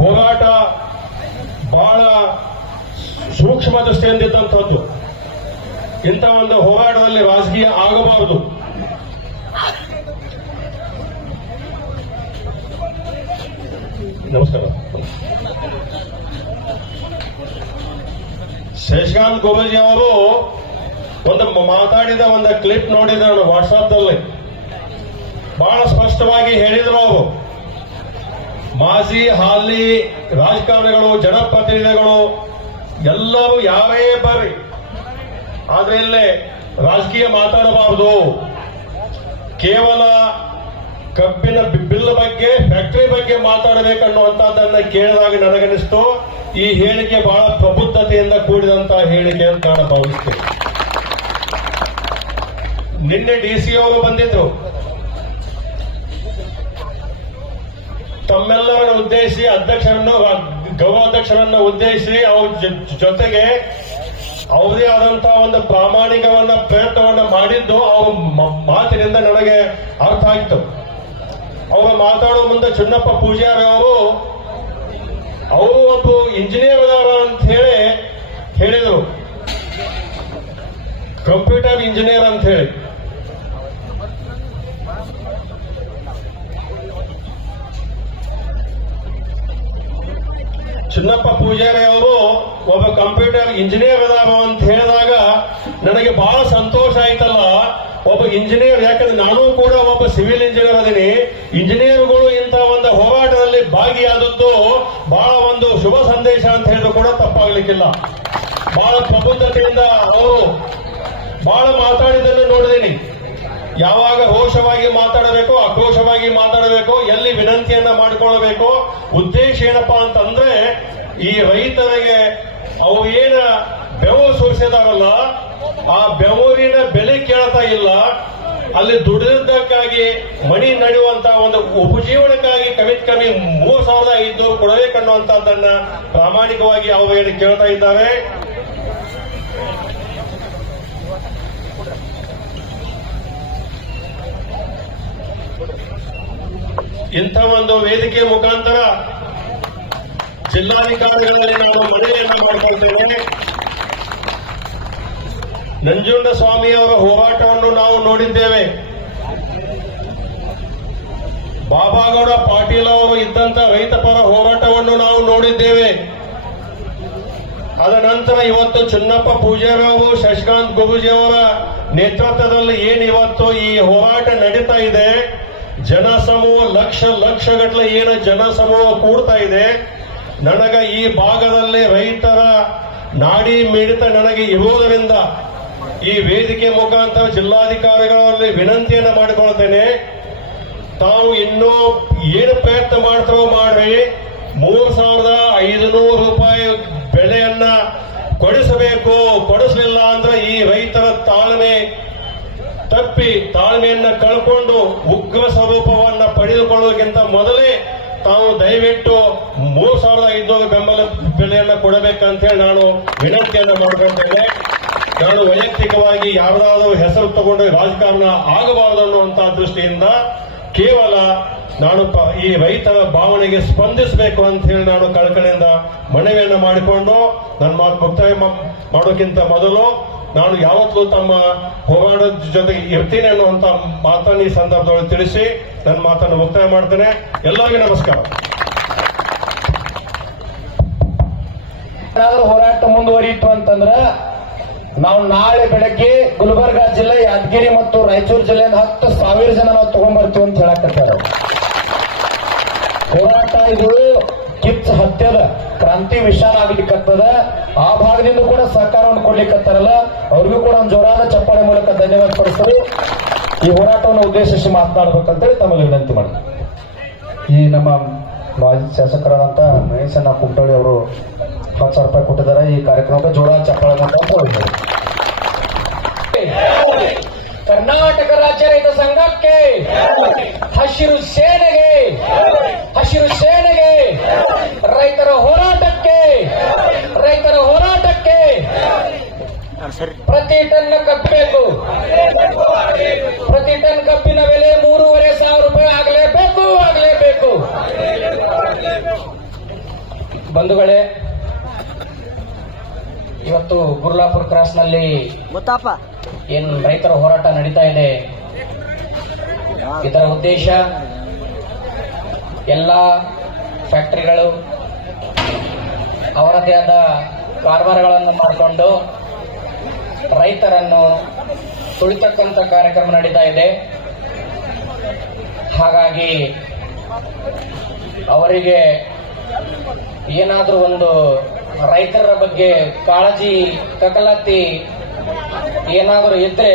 ಹೋರಾಟ ಬಹಳ ಸೂಕ್ಷ್ಮ ದೃಷ್ಟಿಯಿಂದಿದ್ದಂಥದ್ದು. ಇಂಥ ಒಂದು ಹೋರಾಟದಲ್ಲಿ ರಾಜಕೀಯ ಆಗಬಾರದು. ನಮಸ್ಕಾರ. ಶಶಿಕಾಂತ್ ಗೋಬಲ್ಜಿ ಅವರು ಒಂದು ಮಾತಾಡಿದ ಒಂದು ಕ್ಲಿಪ್ ನೋಡಿದ ನಾನು ವಾಟ್ಸಾಪ್ನಲ್ಲಿ. ಬಹಳ ಸ್ಪಷ್ಟವಾಗಿ ಹೇಳಿದ್ರು ಅವರು, ಮಾಜಿ ಹಾಲಿ ರಾಜಕಾರಣಿಗಳು, ಜನಪ್ರತಿನಿಧಿಗಳು ಎಲ್ಲರೂ ಯಾರೇ ಬರ್ರಿ, ಆದ್ರೆ ಇಲ್ಲೇ ರಾಜಕೀಯ ಮಾತಾಡಬಾರದು. ಕೇವಲ ಕಬ್ಬಿನ ಬಿಲ್ ಬಗ್ಗೆ, ಫ್ಯಾಕ್ಟರಿ ಬಗ್ಗೆ ಮಾತಾಡಬೇಕನ್ನುವಂತಹದ್ದನ್ನ ಕೇಳಿದಾಗ ನನಗನಿಸ್ತು ಈ ಹೇಳಿಕೆ ಬಹಳ ಪ್ರಬುದ್ಧತೆಯಿಂದ ಕೂಡಿದಂತಹ ಹೇಳಿಕೆ ಅಂತ ನಾನು ಭಾವಿಸ್ತೇನೆ. ನಿನ್ನೆ ಡಿಸಿ ಅವರು ಬಂದಿದ್ರು. ತಮ್ಮೆಲ್ಲರನ್ನು ಉದ್ದೇಶಿಸಿ ಗೌರವಾಧ್ಯಕ್ಷರನ್ನು ಉದ್ದೇಶಿಸಿ ಅವ್ರ ಜೊತೆಗೆ ಅವರದೇ ಆದಂತಹ ಒಂದು ಪ್ರಾಮಾಣಿಕವನ್ನ ಪ್ರಯತ್ನವನ್ನ ಮಾಡಿದ್ದು ಅವ್ರ ಮಾತಿನಿಂದ ನನಗೆ ಅರ್ಥ ಆಯ್ತು. ಅವರು ಮಾತಾಡುವ ಮುಂದೆ ಚುನ್ನಪ್ಪ ಪೂಜಾರಿ ಅವರು ಒಬ್ಬ ಇಂಜಿನಿಯರ್ ಅದಾರ ಅಂತ ಹೇಳಿದರು, ಕಂಪ್ಯೂಟರ್ ಇಂಜಿನಿಯರ್ ಅಂತ ಹೇಳಿ. ಚುನ್ನಪ್ಪ ಪೂಜಾರಿ ಅವರು ಒಬ್ಬ ಕಂಪ್ಯೂಟರ್ ಇಂಜಿನಿಯರ್ ಅದಾರ ಅಂತ ಹೇಳಿದಾಗ ನನಗೆ ಬಹಳ ಸಂತೋಷ ಆಯ್ತಲ್ಲ. ಒಬ್ಬ ಇಂಜಿನಿಯರ್, ಯಾಕಂದ್ರೆ ನಾನು ಕೂಡ ಒಬ್ಬ ಸಿವಿಲ್ ಇಂಜಿನಿಯರ್ ಅದೀನಿ. ಇಂಜಿನಿಯರ್ಗಳು ಇಂಥ ಒಂದು ಹೋರಾಟದಲ್ಲಿ ಭಾಗಿಯಾದದ್ದು ಬಹಳ ಒಂದು ಶುಭ ಸಂದೇಶ ಅಂತ ಹೇಳಿದ್ರು ಕೂಡ ತಪ್ಪಾಗ್ಲಿಕ್ಕಿಲ್ಲ. ಬಹಳ ಪ್ರಬುದ್ಧತೆಯಿಂದ ಅವರು ಬಹಳ ಮಾತಾಡಿದ್ದನ್ನು ನೋಡಿದೀನಿ. ಯಾವಾಗ ರೋಷವಾಗಿ ಮಾತಾಡಬೇಕು, ಆಕ್ರೋಶವಾಗಿ ಮಾತಾಡಬೇಕು, ಎಲ್ಲಿ ವಿನಂತಿಯನ್ನ ಮಾಡಿಕೊಳ್ಳಬೇಕು. ಉದ್ದೇಶ ಏನಪ್ಪಾ ಅಂತಂದ್ರೆ ಈ ರೈತರಿಗೆ ಅವು ಏನ ಬೆವರು ಸುರಿಸಿದಾರಲ್ಲ, ಆ ಬೆವರಿನ ಬೆಲೆ ಕೇಳ್ತಾ ಇಲ್ಲ. ಅಲ್ಲಿ ದುಡಿದಕ್ಕಾಗಿ ಮಣಿ ನಡೆಯುವಂತ ಒಂದು ಉಪಜೀವನಕ್ಕಾಗಿ ಕಮ್ಮಿ 3,500 ಕೊಡಬೇಕನ್ನುವಂತಹದ್ದನ್ನ ಪ್ರಾಮಾಣಿಕವಾಗಿ ಅವರು ಕೇಳ್ತಾ ಇದ್ದಾರೆ. ಇಂಥ ಒಂದು ವೇದಿಕೆ ಮುಖಾಂತರ ಜಿಲ್ಲಾಧಿಕಾರಿಗಳಲ್ಲಿ ನಾನು ಮನವಿಯನ್ನ ಮಾಡಿದ್ದೇನೆ. ನಂಜುಂಡಸ್ವಾಮಿ ಅವರ ಹೋರಾಟವನ್ನು ನಾವು ನೋಡಿದ್ದೇವೆ. ಬಾಬಾಗೌಡ ಪಾಟೀಲ್ ಅವರು ಇದ್ದಂತ ರೈತ ಪರ ಹೋರಾಟವನ್ನು ನಾವು ನೋಡಿದ್ದೇವೆ. ಅದ ನಂತರ ಇವತ್ತು ಚುನ್ನಪ್ಪ ಪೂಜಾರಿ ಅವರು, ಶಶಿಕಾಂತ್ ಗೋಬಲ್ಜಿ ಅವರ ನೇತೃತ್ವದಲ್ಲಿ ಇವತ್ತು ಈ ಹೋರಾಟ ನಡೀತಾ ಇದೆ. ಜನಸಮೂಹ ಲಕ್ಷಗಟ್ಟಲೆ ಏನು ಜನಸಮೂಹ ಕೂಡ್ತಾ ಇದೆ. ನನಗ ಈ ಭಾಗದಲ್ಲಿ ರೈತರ ನಾಡಿ ಮಿಡಿತ ನನಗೆ ಇರುವುದರಿಂದ ಈ ವೇದಿಕೆ ಮುಖಾಂತರ ಜಿಲ್ಲಾಧಿಕಾರಿಗಳಲ್ಲಿ ವಿನಂತಿಯನ್ನು ಮಾಡಿಕೊಳ್ತೇನೆ. ತಾವು ಇನ್ನೂ ಏನು ಪ್ರಯತ್ನ ಮಾಡ್ತಾರೋ ಮಾಡ್ರಿ, 3,500 ರೂಪಾಯಿ ಬೆಲೆಯನ್ನ ಕೊಡಿಸಬೇಕು. ಕೊಡಿಸಲಿಲ್ಲ ಅಂದ್ರೆ ಈ ರೈತರ ತಾಳ್ಮೆ ತಪ್ಪಿ, ತಾಳ್ಮೆಯನ್ನ ಕಳ್ಕೊಂಡು ಉಗ್ರ ಸ್ವರೂಪವನ್ನ ಪಡೆದುಕೊಳ್ಳೋದಕ್ಕಿಂತ ಮೊದಲೇ ತಾವು ದಯವಿಟ್ಟು 3,500 ಬೆಂಬಲ ಬೆಲೆಯನ್ನ ಕೊಡಬೇಕಂತ ಹೇಳಿ ನಾನು ವಿನಂತಿಯನ್ನ ಮಾಡ್ಕೊಳ್ತೇನೆ. ನಾನು ವೈಯಕ್ತಿಕವಾಗಿ ಯಾರಾದರೂ ಹೆಸರು ತಗೊಂಡು ರಾಜಕಾರಣ ಆಗಬಾರದು ಅನ್ನುವಂತಹ ದೃಷ್ಟಿಯಿಂದ ಕೇವಲ ನಾನು ಈ ರೈತರ ಭಾವನೆಗೆ ಸ್ಪಂದಿಸಬೇಕು ಅಂತ ಹೇಳಿ ನಾನು ಕಳಕಳಿಯಿಂದ ಮನವಿಯನ್ನ ಮಾಡಿಕೊಂಡು ನನ್ನ ಮಾತು ಮುಕ್ತಾಯ ಮಾಡೋಕ್ಕಿಂತ ಮೊದಲು ನಾನು ಯಾವತ್ತೂ ತಮ್ಮ ಹೋರಾಟದ ಜೊತೆಗೆ ಇರ್ತೀನಿ ಅನ್ನುವಂತ ಮಾತನ್ನು ಈ ಸಂದರ್ಭದೊಳಗೆ ತಿಳಿಸಿ ನನ್ನ ಮಾತನ್ನು ಮುಕ್ತಾಯ ಮಾಡ್ತೇನೆ. ಎಲ್ಲರಿಗೂ ನಮಸ್ಕಾರ. ಹೋರಾಟ ಮುಂದುವರಿಯಿತು ಅಂತಂದ್ರ ನಾವು ನಾಳೆ ಬೆಳಗ್ಗೆ ಗುಲ್ಬರ್ಗಾ ಜಿಲ್ಲೆ, ಯಾದಗಿರಿ ಮತ್ತು ರಾಯಚೂರು ಜಿಲ್ಲೆಯಿಂದ 10,000 ಜನ ನಾವು ತಗೊಂಡ್ಬರ್ತೀವಿ ಅಂತ ಹೇಳಕತ್ತಾರ. ಹೋರಾಟ ಇದು ಕಿಚ್ಚ ಹತ್ಯದ ಕ್ರಾಂತಿ ವಿಶಾಲ ಆಗ್ಲಿಕ್ಕತ್ತದ. ಆ ಭಾಗದಿಂದ ಕೂಡ ಸಹಕಾರವನ್ನು ಕೊಡ್ಲಿಕ್ಕತ್ತಾರಲ್ಲ, ಅವ್ರಿಗೂ ಕೂಡ ಒಂದು ಜೋರಾದ ಚಪ್ಪಾಳೆ ಮೂಲಕ ಧನ್ಯವಾದ ಪಡಿಸ್ತಾರೆ. ಈ ಹೋರಾಟವನ್ನು ಉದ್ದೇಶಿಸಿ ಮಾತನಾಡಬೇಕಂತೇಳಿ ತಮಗೆ ವಿನಂತಿ ಮಾಡ್ತಾರೆ. ಈ ನಮ್ಮ ಮಾಜಿ ಶಾಸಕರಾದಂತ ಮಹೇಶಣ್ಣ ಕುಮಟಳ್ಳಿ ಅವರು 10,000 ರೂಪಾಯಿ ಕೊಟ್ಟಿದ್ದಾರೆ. ಈ ಕಾರ್ಯಕ್ರಮಕ್ಕೆ ಜೋರಾದ ಚಪ್ಪಾಳೆ ಮೂಲಕ ಕರ್ನಾಟಕ ರಾಜ್ಯ ರೈತ ಸಂಘಕ್ಕೆ, ಹಸಿರು ಸೇನೆಗೆ, ಹಸಿರು ಸೇನೆಗೆ, ರೈತರ ಹೋರಾಟಕ್ಕೆ, ರೈತರ ಹೋರಾಟಕ್ಕೆ ಪ್ರತಿ ಟನ್ ಕಬ್ಬಬೇಕು, ಪ್ರತಿ ಟನ್ ಕಬ್ಬಿನ ಬೆಲೆ 3,500 ರೂಪಾಯಿ ಆಗಲೇಬೇಕು, ಆಗಲೇಬೇಕು. ಬಂಧುಗಳೇ, ಇವತ್ತು ಗುರ್ಲಾಪುರ ಕ್ರಾಸ್ನಲ್ಲಿ ಏನ್ ರೈತರ ಹೋರಾಟ ನಡೀತಾ ಇದೆ, ಇದರ ಉದ್ದೇಶ ಎಲ್ಲ ಫ್ಯಾಕ್ಟರಿಗಳು ಅವರದೇ ಆದ ಕಾರ್ಬಾರಗಳನ್ನು ಮಾಡಿಕೊಂಡು ರೈತರನ್ನು ತುಳಿತಕ್ಕಂಥ ಕಾರ್ಯಕ್ರಮ ನಡೀತಾ ಇದೆ. ಹಾಗಾಗಿ ಅವರಿಗೆ ಏನಾದರೂ ಒಂದು ರೈತರ ಬಗ್ಗೆ ಕಾಳಜಿ ಕಕಲತ್ತಿ ಏನಾದರೂ ಇದ್ರೆ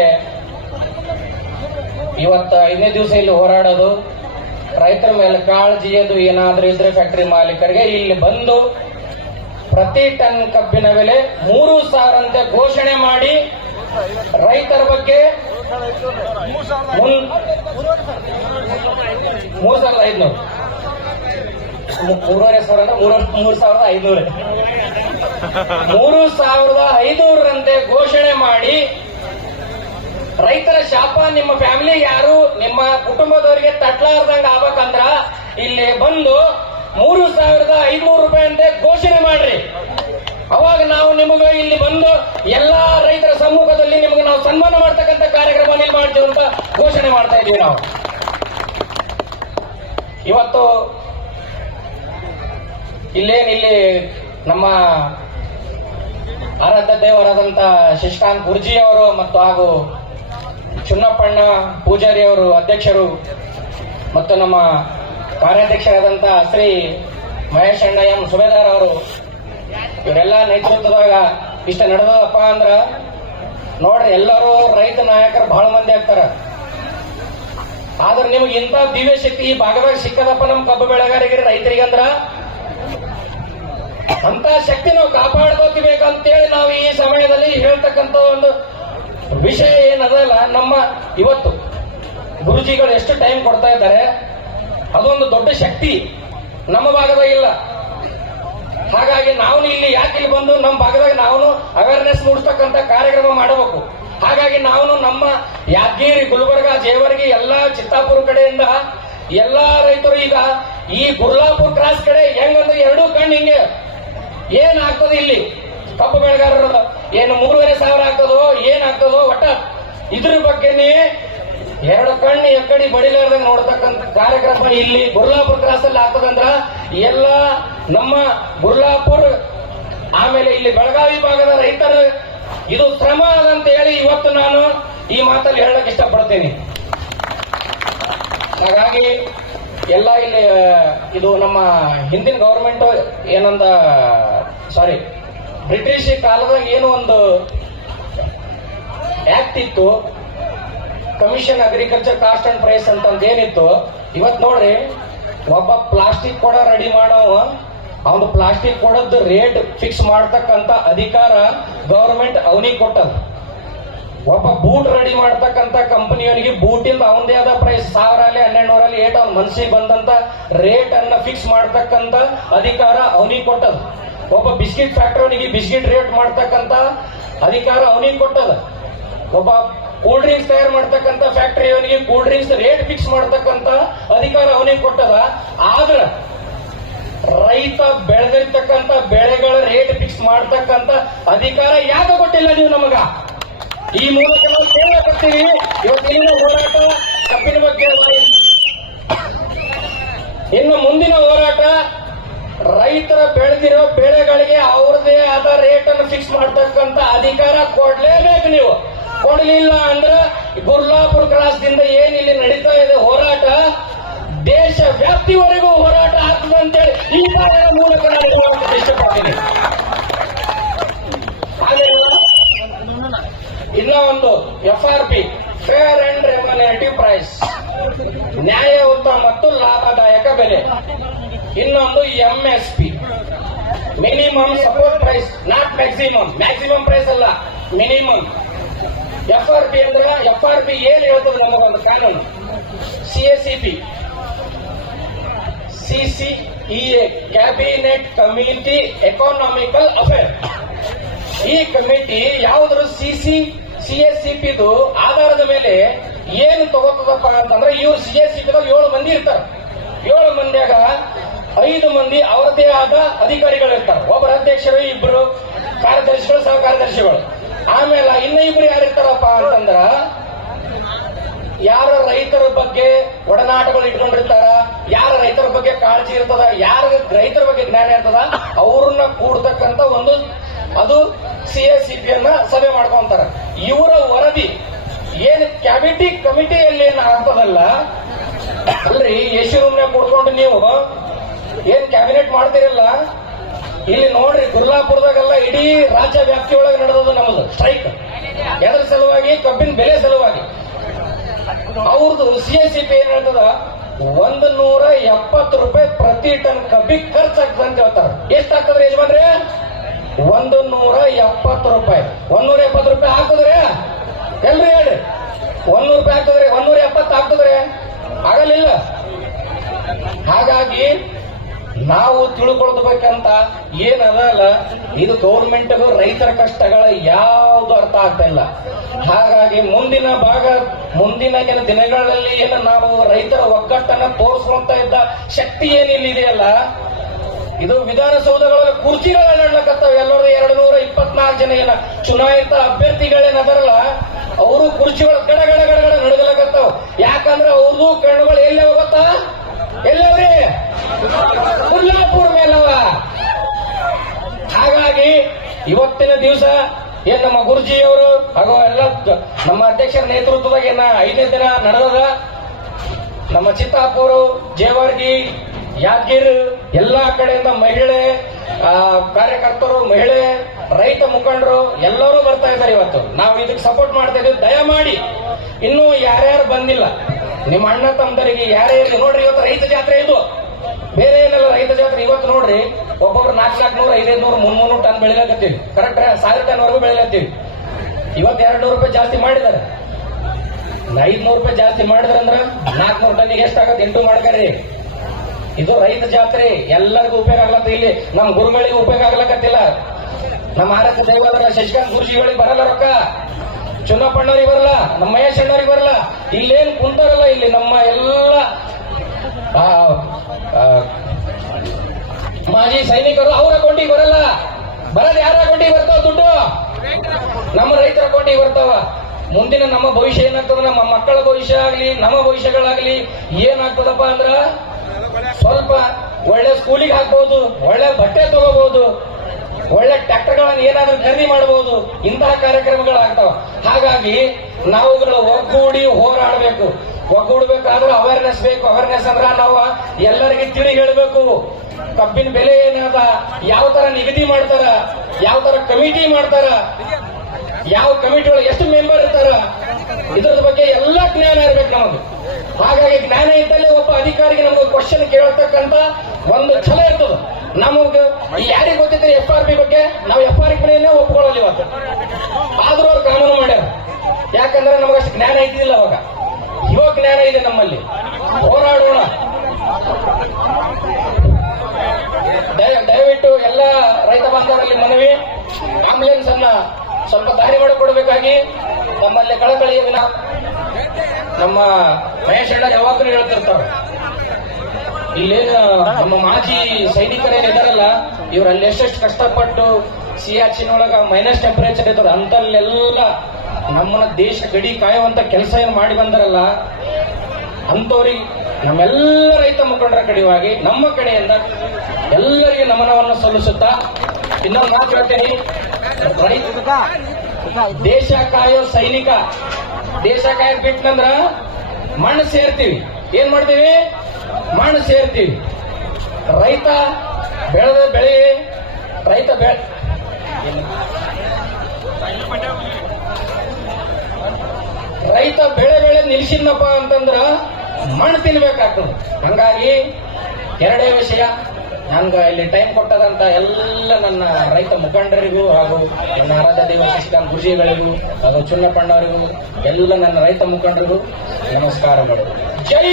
ಇವತ್ತು 5ನೇ ದಿವಸ ಇಲ್ಲಿ ಹೋರಾಡೋದು, ರೈತರ ಮೇಲೆ ಕಾಳಜಿ ಅದು ಏನಾದರೂ ಇದ್ರೆ ಫ್ಯಾಕ್ಟರಿ ಮಾಲೀಕರಿಗೆ ಇಲ್ಲಿ ಬಂದು ಪ್ರತಿ ಟನ್ ಕಬ್ಬಿನ ಬೆಲೆ 3,000 ಅಂತೆ ಘೋಷಣೆ ಮಾಡಿ ರೈತರ ಬಗ್ಗೆ 3,500 3,500 ಘೋಷಣೆ ಮಾಡಿ ರೈತರ ಶಾಪ ನಿಮ್ಮ ಫ್ಯಾಮಿಲಿ ಯಾರು ನಿಮ್ಮ ಕುಟುಂಬದವರಿಗೆ ತಟ್ಲಾರ್ದಂಗ ಆಗ್ಬೇಕಂದ್ರ ಇಲ್ಲಿ ಬಂದು 3,500 ರೂಪಾಯಿ ಅಂತೆ ಘೋಷಣೆ ಮಾಡ್ರಿ. ಅವಾಗ ನಾವು ನಿಮಗೆ ಇಲ್ಲಿ ಬಂದು ಎಲ್ಲಾ ರೈತರ ಸಮ್ಮುಖದಲ್ಲಿ ನಿಮಗೆ ನಾವು ಸನ್ಮಾನ ಮಾಡ್ತಕ್ಕಂಥ ಕಾರ್ಯಕ್ರಮ ಮಾಡ್ತೀವಿ ಅಂತ ಘೋಷಣೆ ಮಾಡ್ತಾ ಇದ್ದೀವಿ. ನಾವು ಇವತ್ತು ಇಲ್ಲಿ ನಮ್ಮ ಆರಾಧ್ಯ ದೇವರಾದಂತ ಶಶಿಕಾಂತ್ ಗುರ್ಜಿ ಅವರು ಮತ್ತು ಹಾಗೂ ಚುನ್ನಪ್ಪಣ್ಣ ಪೂಜಾರಿ ಅವರು ಅಧ್ಯಕ್ಷರು ಮತ್ತು ನಮ್ಮ ಕಾರ್ಯಾಧ್ಯಕ್ಷರಾದಂತ ಶ್ರೀ ಮಹೇಶ್ ಅಣ್ಣ ಎಂ ಸುಬೇದಾರ್ ಅವರು ಇವರೆಲ್ಲ ನೇತೃತ್ವದಾಗ ಇಷ್ಟ ನಡೆದಪ್ಪ ಅಂದ್ರ ನೋಡ್ರಿ, ಎಲ್ಲರೂ ರೈತ ನಾಯಕರು ಬಹಳ ಮಂದಿ ಆಗ್ತಾರ. ಆದ್ರೆ ನಿಮ್ಗೆ ಇಂಥ ದಿವ್ಯ ಶಕ್ತಿ ಈ ಭಾಗದಾಗ ಸಿಕ್ಕದಪ್ಪ ನಮ್ಮ ಕಬ್ಬು ಬೆಳೆಗಾರರಿಗೆ ರೈತರಿಗಂದ್ರ ಅಂತ ಶಕ್ತಿ ನಾವು ಕಾಪಾಡ್ಕೋತಿಬೇಕಂತೇಳಿ ನಾವು ಈ ಸಮಯದಲ್ಲಿ ಹೇಳ್ತಕ್ಕಂಥ ಒಂದು ವಿಷಯ ಏನದಲ್ಲ, ನಮ್ಮ ಇವತ್ತು ಗುರುಜಿಗಳು ಎಷ್ಟು ಟೈಮ್ ಕೊಡ್ತಾ ಇದ್ದಾರೆ, ಅದೊಂದು ದೊಡ್ಡ ಶಕ್ತಿ ನಮ್ಮ ಭಾಗದಾಗ ಇಲ್ಲ. ಹಾಗಾಗಿ ನಾವು ಇಲ್ಲಿ ಯಾಕೆ ಇಲ್ಲಿ ಬಂದು ನಮ್ಮ ಭಾಗದಾಗ ನಾವು ಅವೇರ್ನೆಸ್ ಮೂಡಿಸ್ತಕ್ಕಂಥ ಕಾರ್ಯಕ್ರಮ ಮಾಡಬೇಕು. ಹಾಗಾಗಿ ನಾವು ನಮ್ಮ ಯಾದಗಿರಿ, ಗುಲ್ಬರ್ಗ, ಜೇವರ್ಗಿ, ಎಲ್ಲಾ ಚಿತ್ತಾಪುರ ಕಡೆಯಿಂದ ಎಲ್ಲಾ ರೈತರು ಈಗ ಈ ಗುರ್ಲಾಪುರ ಕ್ರಾಸ್ ಕಡೆ ಹೆಂಗಂದ್ರೆ 2 ಕಣ್ಣು ಹಿಂಗೆ ಏನಾಗ್ತದೆ ಇಲ್ಲಿ ಕಬ್ಬು ಬೆಳೆಗಾರರು ಏನು 3,500 ಆಗ್ತದೋ ಏನಾಗ್ತದೋ ಒಟ್ಟ ಇದ್ರ ಬಗ್ಗೆನೇ 2 ಕಣ್ಣು ಎಕ್ಕಡಿ ಬಡಿಲಾರ್ದಂಗ ನೋಡ್ತಕ್ಕಂಥ ಕಾರ್ಯಕ್ರಮ ಇಲ್ಲಿ ಗುರ್ಲಾಪುರ ಕ್ರಾಸ್ ಅಲ್ಲಿ ಆಗ್ತದಂದ್ರ ಎಲ್ಲ ನಮ್ಮ ಗುರ್ಲಾಪುರ ಆಮೇಲೆ ಇಲ್ಲಿ ಬೆಳಗಾವಿ ಭಾಗದ ರೈತರು ಇದು ಶ್ರಮ ಅದಂತ ಹೇಳಿ ಇವತ್ತು ನಾನು ಈ ಮಾತಲ್ಲಿ ಹೇಳಕ್ ಇಷ್ಟಪಡ್ತೇನೆ. ಹಾಗಾಗಿ ಎಲ್ಲ ಇಲ್ಲಿ ಇದು ನಮ್ಮ ಹಿಂದಿನ ಗವರ್ಮೆಂಟ್ ಏನಂದ ಬ್ರಿಟಿಷ್ ಕಾಲದಾಗ ಏನು ಒಂದು ಆಕ್ಟ್ ಇತ್ತು, commission agriculture cost and price ಅಂತಂದೇನಿತ್ತು. ಇವತ್ತು ನೋಡ್ರಿ, ಒಬ್ಬ ಪ್ಲಾಸ್ಟಿಕ್ ಕೊಡ ರೆಡಿ ಮಾಡವ ಅವನು ಪ್ಲಾಸ್ಟಿಕ್ ಕೊಡದ್ದು ರೇಟ್ ಫಿಕ್ಸ್ ಮಾಡ್ತಕ್ಕಂತ ಅಧಿಕಾರ ಗವರ್ಮೆಂಟ್ ಅವನಿಗೆ ಕೊಟ್ಟದ. ಒಬ್ಬ ಬೂಟ್ ರೆಡಿ ಮಾಡ್ತಕ್ಕಂತ ಕಂಪನಿಯವನಿಗೆ ಬೂಟಿಂದ ಅವನದೇ ಆದ ಪ್ರೈಸ್ 1,000 1,200 ಏಟ್ ಅವ್ನ ಮನಸ್ಸಿಗೆ ಬಂದಂತ ರೇಟ್ ಅನ್ನ ಫಿಕ್ಸ್ ಮಾಡ್ತಕ್ಕಂತ ಅಧಿಕಾರ ಅವನಿಗೆ ಕೊಟ್ಟದ. ಒಬ್ಬ ಬಿಸ್ಕಿಟ್ ಫ್ಯಾಕ್ಟರಿಯವನಿಗೆ ಬಿಸ್ಕಿಟ್ ರೇಟ್ ಮಾಡ್ತಕ್ಕಂತ ಅಧಿಕಾರ ಅವನಿಗೆ ಕೊಟ್ಟದ. ಒಬ್ಬ ಕೂಲ್ ಡ್ರಿಂಕ್ಸ್ ತಯಾರು ಮಾಡ್ತಕ್ಕಂತ ಫ್ಯಾಕ್ಟರಿಯವನಿಗೆ ಕೂಲ್ ಡ್ರಿಂಕ್ಸ್ ರೇಟ್ ಫಿಕ್ಸ್ ಮಾಡ್ತಕ್ಕಂತ ಅಧಿಕಾರ ಅವನಿಗೆ ಕೊಟ್ಟದ. ಆದ್ರ ರೈತ ಬೆಳೆದಿರ್ತಕ್ಕಂತ ಬೆಳೆಗಳ ರೇಟ್ ಫಿಕ್ಸ್ ಮಾಡ್ತಕ್ಕಂತ ಅಧಿಕಾರ ಯಾಕೆ ಕೊಟ್ಟಿಲ್ಲ ನೀವು ನಮಗ? ಈ ಮೂಲಕ ನಾವು ಕೇಳಪಡ್ತೀವಿ. ಇವತ್ತಿನ ಹೋರಾಟ ಕಬ್ಬಿನ ಬಗ್ಗೆ ಇನ್ನು ಮುಂದಿನ ಹೋರಾಟ ರೈತರ ಬೆಳೆದಿರೋ ಬೆಳೆಗಳಿಗೆ ಅವ್ರದೇ ಆದ ರೇಟ್ ಅನ್ನು ಫಿಕ್ಸ್ ಮಾಡ್ತಕ್ಕಂತ ಅಧಿಕಾರ ಕೊಡ್ಲೇಬೇಕು. ನೀವು ಕೊಡ್ಲಿಲ್ಲ ಅಂದ್ರೆ ಗುರ್ಲಾಪುರ ಕ್ರಾಸ್ ದಿಂದ ಏನಿಲ್ಲಿ ನಡೀತಾ ಇದೆ ಹೋರಾಟ ದೇಶ ವ್ಯಾಪ್ತಿವರೆಗೂ ಹೋರಾಟ ಆಗ್ತದೆ ಅಂತೇಳಿ ಈ ಕಾರ್ಯದ ಮೂಲಕ ನಾನು ಇಷ್ಟಪಡ್ತೀನಿ. ಇನ್ನ ಒಂದು FRP, fair and remunerative price, ನ್ಯಾಯಯುತ ಮತ್ತು ಲಾಭದಾಯಕ ಬೆಲೆ. ಇನ್ನೊಂದು MSP, minimum support price, not maximum. Maximum price ಅಲ್ಲ, ಮಿನಿಮಮ್. FRP ಅಂದ್ರೆ FRP ಏನ್ ಹೇಳ್ತದೆ ನಮಗೊಂದು ಕಾನೂನು. CACP, CCEA, cabinet committee economical affair. ಈ ಕಮಿಟಿ ಯಾವ್ದ್ರ CACP ಆಧಾರದ ಮೇಲೆ ಏನು ತಗೋತದಪ್ಪ ಅಂತಂದ್ರೆ ಇವ್ರು CACP 7 ಮಂದಿ ಇರ್ತಾರೆ. 7 ಮಂದಿಯಾಗ 5 ಮಂದಿ ಅವರದೇ ಆದ ಅಧಿಕಾರಿಗಳು ಇರ್ತಾರೆ. ಒಬ್ಬರ ಅಧ್ಯಕ್ಷರು, ಇಬ್ಬರು ಕಾರ್ಯದರ್ಶಿಗಳು, ಸಹ ಕಾರ್ಯದರ್ಶಿಗಳು. ಆಮೇಲೆ ಇನ್ನ ಇಬ್ರು ಯಾರಿರ್ತಾರಪ್ಪ ಅಂತಂದ್ರ ಯಾರ ರೈತರ ಬಗ್ಗೆ ಒಡನಾಟಗಳು ಇಟ್ಕೊಂಡಿರ್ತಾರ, ಯಾರ ರೈತರ ಬಗ್ಗೆ ಕಾಳಜಿ ಇರ್ತದ, ಯಾರ ರೈತರ ಬಗ್ಗೆ ಜ್ಞಾನ ಇರ್ತದ, ಅವ್ರನ್ನ ಕೂಡ್ತಕ್ಕಂತ ಅದು CACP ಸಭೆ ಮಾಡ್ಕೊಂತಾರ. ಇವರ ವರದಿ ಏನ್ ಕಮಿಟಿಯಲ್ಲಿ ಏನ್ ಆಗ್ತದಲ್ಲ ಅಲ್ರಿ, ಎಸಿ ರೂಮ್ನಾಗ ಕೂಡ್ಕೊಂಡು ನೀವು ಏನ್ ಕ್ಯಾಬಿನೆಟ್ ಮಾಡ್ತಿರಲ್ಲ, ಇಲ್ಲಿ ನೋಡ್ರಿ ಗುರ್ಲಾಪುರದಾಗೆಲ್ಲ ಇಡೀ ರಾಜ್ಯ ವ್ಯಾಪ್ತಿಯೊಳಗೆ ನಡೆದದು ನಮ್ಮದು ಸ್ಟ್ರೈಕ್. ಎದ್ರ ಸಲುವಾಗಿ? ಕಬ್ಬಿನ ಬೆಲೆ ಸಲುವಾಗಿ. ಅವ್ರದ್ದು CACP ಏನ್ ಹೇಳ್ತದ, 170 ರೂಪಾಯಿ ಪ್ರತಿ ಟನ್ ಕಬ್ಬಿಗೆ ಖರ್ಚಾಗ್ತದೆ ಅಂತ ಹೇಳ್ತಾರ. ಎಷ್ಟಾಗ್ತದ್ರಿ ಯಜಮಾನ್ರೆ? 170 ರೂಪಾಯಿ. 170 ರೂಪಾಯಿ ಹಾಕಿದ್ರೆ ಎಲ್ರಿ ಹೇಳ್ರಿ, 100 ರೂಪಾಯಿ ಆಗ್ತದ್ರಿ, 170 ಆಗ್ತದ್ರಿ, ಆಗಲಿಲ್ಲ. ಹಾಗಾಗಿ ನಾವು ತಿಳ್ಕೊಳ್ಬೇಕಂತ ಏನದಲ್ಲ, ಇದು ಗೌರ್ಮೆಂಟ್ ರೈತರ ಕಷ್ಟಗಳ ಯಾವುದು ಅರ್ಥ ಆಗ್ತಾ ಇಲ್ಲ. ಹಾಗಾಗಿ ಮುಂದಿನ ದಿನಗಳಲ್ಲಿ ಏನು ನಾವು ರೈತರ ಒಗ್ಗಟ್ಟನ್ನ ತೋರಿಸುವಂತ ಇದ್ದ ಶಕ್ತಿ ಏನಿಲ್ಲಿದೆಯಲ್ಲ, ಇದು ವಿಧಾನಸೌಧಗಳಲ್ಲಿ ಕುರ್ಚಿಗಳನ್ನಡ್ಲಕತ್ತಾವ. ಎಲ್ಲರೂ 224 ಜನ ಏನ ಚುನಾಯಿತ ಅಭ್ಯರ್ಥಿಗಳೇನದಾರಲ್ಲ, ಅವರು ಕುರ್ಚಿಗಳು ಗಡಗಡ ನಡಗಲಕತ್ತಾವ. ಯಾಕಂದ್ರೆ ಅವ್ರದ್ದು ಕಣ್ಣುಗಳು ಎಲ್ಲಿ ಹೋಗುತ್ತಾ? ಎಲ್ಲವ್ರಿ? ಗುರ್ಲಾಪುರ ಮೇಲವ. ಹಾಗಾಗಿ ಇವತ್ತಿನ ದಿವಸ ಏನ್ ನಮ್ಮ ಗುರುಜಿಯವರು ಹಾಗೂ ಎಲ್ಲ ನಮ್ಮ ಅಧ್ಯಕ್ಷರ ನೇತೃತ್ವದಾಗ ಏನ 5ನೇ ದಿನ ನಡೆದದ. ನಮ್ಮ ಚಿತ್ತಾಪುರ, ಜೇವರ್ಗಿ, ಯಾದಗಿರಿ ಎಲ್ಲಾ ಕಡೆಯಿಂದ ಮಹಿಳೆ ಕಾರ್ಯಕರ್ತರು, ಮಹಿಳೆ ರೈತ ಮುಖಂಡರು ಎಲ್ಲರೂ ಬರ್ತಾ ಇದ್ದಾರೆ. ಇವತ್ತು ನಾವು ಇದಕ್ಕೆ ಸಪೋರ್ಟ್ ಮಾಡ್ತಾ ಇದ್ದೀವಿ. ದಯಮಾಡಿ ಇನ್ನೂ ಯಾರ್ಯಾರು ಬಂದಿಲ್ಲ ನಿಮ್ಮ ಅಣ್ಣ ತಮ್ಮದರಿಗೆ ಯಾರ್ಯಾರಿಗೆ ನೋಡ್ರಿ, ಇವತ್ತು ರೈತ ಜಾತ್ರೆ ಇದು, ಬೇರೆ ಏನೆಲ್ಲ ರೈತ ಜಾತ್ರೆ. ಇವತ್ತು ನೋಡ್ರಿ ಒಬ್ಬೊಬ್ರು 400, 500, 300 ಟನ್ ಬೆಳಿಲಕತ್ತೀವಿ. ಕರೆಕ್ಟ್ 1000 ಟನ್ ವರೆಗೂ ಬೆಳಿಲತ್ತೀವಿ. ಇವತ್ತು 200 ರೂಪಾಯಿ ಜಾಸ್ತಿ ಮಾಡಿದಾರೆ. 500 ರೂಪಾಯಿ ಜಾಸ್ತಿ ಮಾಡಿದ್ರೆ ಅಂದ್ರೆ 400 ಟನ್ನಿಗೆ ಎಷ್ಟಾಗತ್ತೆ? 8 ಮಾಡ್ಕರಿ. ಇದು ರೈತ ಜಾತ್ರೆ, ಎಲ್ಲರಿಗೂ ಉಪಯೋಗ ಆಗ್ಲತ್ತ. ಇಲ್ಲಿ ನಮ್ಮ ಗುರುಗಳಿಗೆ ಉಪಯೋಗ ಆಗ್ಲಕತ್ತಿಲ್ಲ. ನಮ್ಮ ಆರಕ್ಕೆ ದೈವರ ಶಶಿಕಾಂತ್ ಗುರುಜಿಗಳಿಗೆ ಬರಲ್ಲ ರೊಕ್ಕ, ಚುನ್ನಪ್ಪಣ್ಣವ್ರಿಗೆ ಬರಲ್ಲ, ನಮ್ಮ ಮಹೇಶ್ ಅಣ್ಣವ್ರಿಗೆ ಬರಲ್ಲ. ಇಲ್ಲೇನ್ ಕುಂತಾರಲ್ಲ, ಇಲ್ಲಿ ನಮ್ಮ ಎಲ್ಲ ಮಾಜಿ ಸೈನಿಕರು ಅವ್ರ ಅಕೌಂಟಿಗೆ ಬರಲ್ಲ. ಬರೋದು ಯಾರ ಅಕೌಂಟಿಗೆ ಬರ್ತಾವ ದುಡ್ಡು? ನಮ್ಮ ರೈತರ ಅಕೌಂಟಿಗೆ ಬರ್ತಾವ. ಮುಂದಿನ ನಮ್ಮ ಭವಿಷ್ಯ ಏನಾಗ್ತದ, ನಮ್ಮ ಮಕ್ಕಳ ಭವಿಷ್ಯ ಆಗ್ಲಿ, ನಮ್ಮ ಭವಿಷ್ಯಗಳಾಗ್ಲಿ ಏನಾಗ್ತದಪ್ಪ ಅಂದ್ರ ಸ್ವಲ್ಪ ಒಳ್ಳೆ ಸ್ಕೂಲಿಗೆ ಹಾಕ್ಬಹುದು, ಒಳ್ಳೆ ಬಟ್ಟೆ ತಗೋಬಹುದು, ಒಳ್ಳೆ ಟ್ರ್ಯಾಕ್ಟರ್ಗಳನ್ನು ಏನಾದ್ರೂ ಖರೀದಿ ಮಾಡಬಹುದು. ಇಂತಹ ಕಾರ್ಯಕ್ರಮಗಳಾಗ್ತಾವ. ಹಾಗಾಗಿ ನಾವುಗಳು ಒಗ್ಗೂಡಿ ಹೋರಾಡಬೇಕು. ಒಗ್ಗೂಡ್ಬೇಕಾದ್ರೆ ಅವೇರ್ನೆಸ್ ಬೇಕು. ಅವೇರ್ನೆಸ್ ಅಂದ್ರ ನಾವು ಎಲ್ಲರಿಗೆ ತಿಳಿ ಹೇಳಬೇಕು. ಕಬ್ಬಿನ ಬೆಲೆ ಏನದ, ಯಾವ ತರ ನಿಗದಿ ಮಾಡ್ತಾರ, ಯಾವ ತರ ಕಮಿಟಿ ಮಾಡ್ತಾರ, ಯಾವ ಕಮಿಟಿ ಒಳಗೆ ಎಷ್ಟು ಮೆಂಬರ್ ಇರ್ತಾರ, ಇದ್ರ ಬಗ್ಗೆ ಎಲ್ಲ ಜ್ಞಾನ ಇರ್ಬೇಕು ನಮಗೆ. ಹಾಗಾಗಿ ಜ್ಞಾನ ಇದ್ದಲ್ಲಿ ಒಬ್ಬ ಅಧಿಕಾರಿಗೆ ನಮಗೆ ಕ್ವಶನ್ ಕೇಳತಕ್ಕಂತ ಒಂದು ಛಲ ಇರ್ತದೆ. ನಮಗ ಯಾರಿಗೆ ಗೊತ್ತಿದ್ರೆ FRP ಬಗ್ಗೆ, ನಾವು FRP ಒಪ್ಕೊಳ್ಳಲ್ಲ ಇವತ್ತು. ಆದ್ರೂ ಅವ್ರು ಕಾನೂನು ಮಾಡ್ಯಾರ. ಯಾಕಂದ್ರೆ ನಮಗಷ್ಟು ಜ್ಞಾನ ಇದ್ದಿಲ್ಲ ಅವಾಗ. ಇವಾಗ ಜ್ಞಾನ ಇದೆ ನಮ್ಮಲ್ಲಿ. ಹೋರಾಡೋಣ. ದಯವಿಟ್ಟು ಎಲ್ಲ ರೈತ ಬಾಂಧವರಲ್ಲಿ ಮನವಿ, ಆಂಬುಲೆನ್ಸ್ ಅನ್ನ ಸ್ವಲ್ಪ ದಾರಿ ಮಾಡಿಕೊಡ್ಬೇಕಾಗಿ ನಮ್ಮಲ್ಲಿ ಕಳಕಳಿಯ ವಿನ. ನಮ್ಮ ಮಹೇಶ್ ಅಣ್ಣ ಯಾವಾಗಲೂ ಹೇಳ್ತಿರ್ತಾರೆ, ಇಲ್ಲೇನು ನಮ್ಮ ಮಾಜಿ ಸೈನಿಕರೇನಿದಾರಲ್ಲ, ಇವ್ರು ಅಲ್ಲಿ ಎಷ್ಟೆಷ್ಟು ಕಷ್ಟಪಟ್ಟು ಸಿಯಾಚಿನ್ ಒಳಗ ಮೈನಸ್ ಟೆಂಪರೇಚರ್ ಇದ್ದಾರೆ ಅಂತಲ್ಲೆಲ್ಲ ನಮ್ಮನ್ನ ದೇಶ ಗಡಿ ಕಾಯುವಂತ ಕೆಲಸ ಏನು ಮಾಡಿ ಬಂದಾರಲ್ಲ, ಅಂತವ್ರಿಗೆ ನಮ್ಮೆಲ್ಲ ರೈತ ಮುಖಂಡರ ಕಡೆಯಾಗಿ ನಮ್ಮ ಕಡೆಯಿಂದ ಎಲ್ಲರಿಗೆ ನಮನವನ್ನು ಸಲ್ಲಿಸುತ್ತಾ ಇನ್ನೊಂದು ಮಾತು ಹೇಳ್ತೀನಿ. ದೇಶ ಕಾಯೋ ಸೈನಿಕ, ದೇಶ ಕಾಯಕ್ ಬಿಟ್ಟಂದ್ರ ಮಣ್ಣು ಸೇರ್ತೀವಿ. ಏನ್ ಮಾಡ್ತೀವಿ? ಮಣ್ಣು ಸೇರ್ತೀವಿ. ರೈತ ಬೆಳೆದ ಬೆಳೆ, ರೈತ ಬೆಳೆ ನಿಲ್ಸಿದ್ನಪ್ಪ ಅಂತಂದ್ರ ಮಣ್ಣು ತಿನ್ಬೇಕಾಗ್ತದೆ. ಹಂಗಾಗಿ ಎರಡೇ ವಿಷಯ, ನನ್ಗ ಇಲ್ಲಿ ಟೈಮ್ ಕೊಟ್ಟದಂತ ಎಲ್ಲ ನನ್ನ ರೈತ ಮುಖಂಡರಿಗೂ ಹಾಗೂ ನನ್ನ ಆರಾಧ್ಯ ದೇವ ಶಶಿಕಾಂತ್ ಗುರುಜಿಗಳಿಗೂ ಹಾಗೂ ಚುನ್ನಪ್ಪಣ್ಣವರಿಗೂ ಎಲ್ಲ ನನ್ನ ರೈತ ಮುಖಂಡರಿಗೂ ನಮಸ್ಕಾರಗಳು. ಜೈ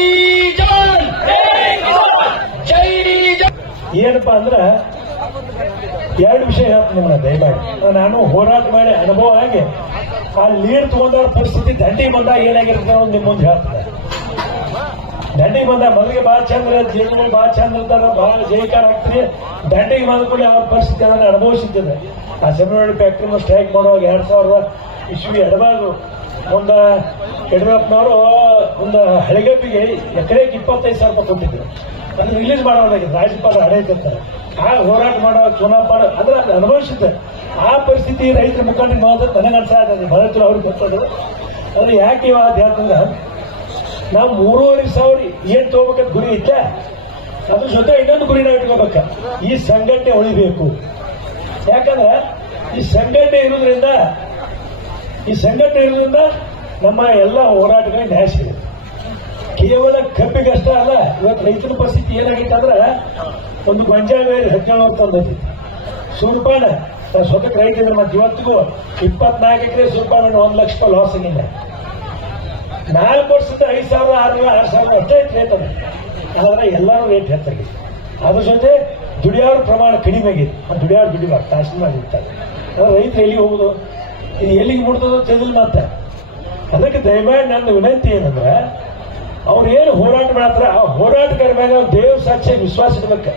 ಜವಾನ್, ಜೈ ಜವಾನ್. ಏನಪ್ಪಾ ಅಂದ್ರ 2 ವಿಷಯ ಹೇಳ್ತೀನಿ ನಿಮ್ಮನ್ನ ದಯಮಾಡಿ. ನಾನು ಹೋರಾಟ ಮಾಡಿ ಅನುಭವ ಆಗಿ ಆ ಲೀಡ್ ತಗೊಂಡವ್ರ ಪರಿಸ್ಥಿತಿ ದಂಡಿ ಬಂದಾಗ ಏನಾಗಿರ್ತದೆ ಅನ್ನೋದು ನಿಮ್ಮ ಮುಂದೆ ಹೇಳ್ತದೆ. ದಂಡಿಗೆ ಬಂದ ಮೊದಲಿಗೆ ಭಾಳ ಚಂದ್ರ ಜೀವನಗಳು ಭಾಳ ಚಂದ ಇರ್ತಾರ, ಭಾಳ ಜೈಕಾರ ಆಗ್ತದೆ. ದಂಡಿಗೆ ಬಂದ ಕೂಡ ಅವ್ರ ಪರಿಸ್ಥಿತಿ ಅದನ್ನು ಅನುಭವಿಸಿದ್ದೇನೆ. ಆ ಸೆಮಿನರಿ ಫ್ಯಾಕ್ಟ್ರಿ ಸ್ಟ್ರೈಕ್ ಮಾಡುವಾಗ 2000 ಇಸ್ವಿ ಎಡಬಾರ್ದು ಒಂದು ಯಡಿಯೂರಪ್ಪನವರು ಒಂದು ಹಳೆಗಬ್ಬಿಗೆ ಎಕರೆಗೆ 25,000 ರೂಪಾಯಿ ಕೊಟ್ಟಿದ್ರು. ಅದನ್ನು ರಿಲೀಸ್ ಮಾಡೋದಾಗಿತ್ತು, ರಾಜ್ಯಪಾಲ ಹಡೆಯುತ್ತಿರ್ತಾರೆ. ಆ ಹೋರಾಟ ಮಾಡೋ ಚುನಾವ್ ಮಾಡೋ ಅದ್ರ ಅನುಭವಿಸಿದ್ದೆ. ಆ ಪರಿಸ್ಥಿತಿ ರೈತರ ಮುಖಂಡರಿಗೆ ಮಾತ್ರ ನನಗೆ ಅನ್ಸಾಗ್ತದೆ, ಬಹಳಷ್ಟು ಅವ್ರಿಗೆ ಗೊತ್ತದು. ಅದು ಯಾಕೆ ಇವಾಗ ಯಾಕಂದ್ರೆ ನಾವು 3,500 ಏನ್ ತಗೋಬೇಕಂತ ಗುರಿ ಇತ್ತ, ಅದ್ರ ಜೊತೆ ಇನ್ನೊಂದು ಗುರಿ ನಾವು ಇಟ್ಕೋಬೇಕ, ಈ ಸಂಘಟನೆ ಉಳಿಬೇಕು. ಯಾಕಂದ್ರೆ ಈ ಸಂಘಟನೆ ಇರೋದ್ರಿಂದ ನಮ್ಮ ಎಲ್ಲ ಹೋರಾಟಗಳಿಗೆ ನ್ಯಾಯ ಸಿಗುತ್ತೆ. ಕೇವಲ ಕಬ್ಬಿಗಷ್ಟ ಅಲ್ಲ, ಇವತ್ತು ರೈತರ ಪರಿಸ್ಥಿತಿ ಏನಾಗಿತ್ತು ಅಂದ್ರೆ ಒಂದು ಗೊಂಜಾಳ 17 ತಂದೈತಿ. ಸೂರ್ಪಾನ ಸ್ವತಃ ರೈತರು ಮತ್ತೆ ಇವತ್ತಿಗೂ 24 ಎಕರೆ ಸೂರ್ಪಾನ 1 ಲಕ್ಷ ರೂಪಾಯಿ ಲಾಸ್ ಆಗಿಲ್ಲ. 4 ವರ್ಷದ 5,000, 6,000, 6,000 ಅಷ್ಟೇ ರೇಟ್ ಅದ. ಆದ್ರೆ ಎಲ್ಲರೂ ರೇಟ್ ಹೆಚ್ಚಾಗಿದೆ. ಅದ್ರ ಜೊತೆ ದುಡಿಯೋರ ಪ್ರಮಾಣ ಕಡಿಮೆ ಆಗಿದೆ. ದುಡಿಬಾರ್ದು ತಾಸಿನ ಇರ್ತಾರೆ. ರೈತರು ಎಲ್ಲಿಗೆ ಹೋಗುದು, ಇದು ಎಲ್ಲಿಗೆ ಮುಡ್ತದೋ ತಿಳಿದಿಲ್ಲ. ಮತ್ತೆ ಅದಕ್ಕೆ ದಯಮಾಡಿ ನನ್ನ ವಿನಂತಿ ಏನಂದ್ರೆ ಅವ್ರು ಏನು ಹೋರಾಟ ಮಾಡ್ತಾರೆ ಆ ಹೋರಾಟಗಾರ ಮೇಲೆ ದೇವ್ರ ಸಾಕ್ಷಿ ವಿಶ್ವಾಸ ಇಡ್ಬೇಕ.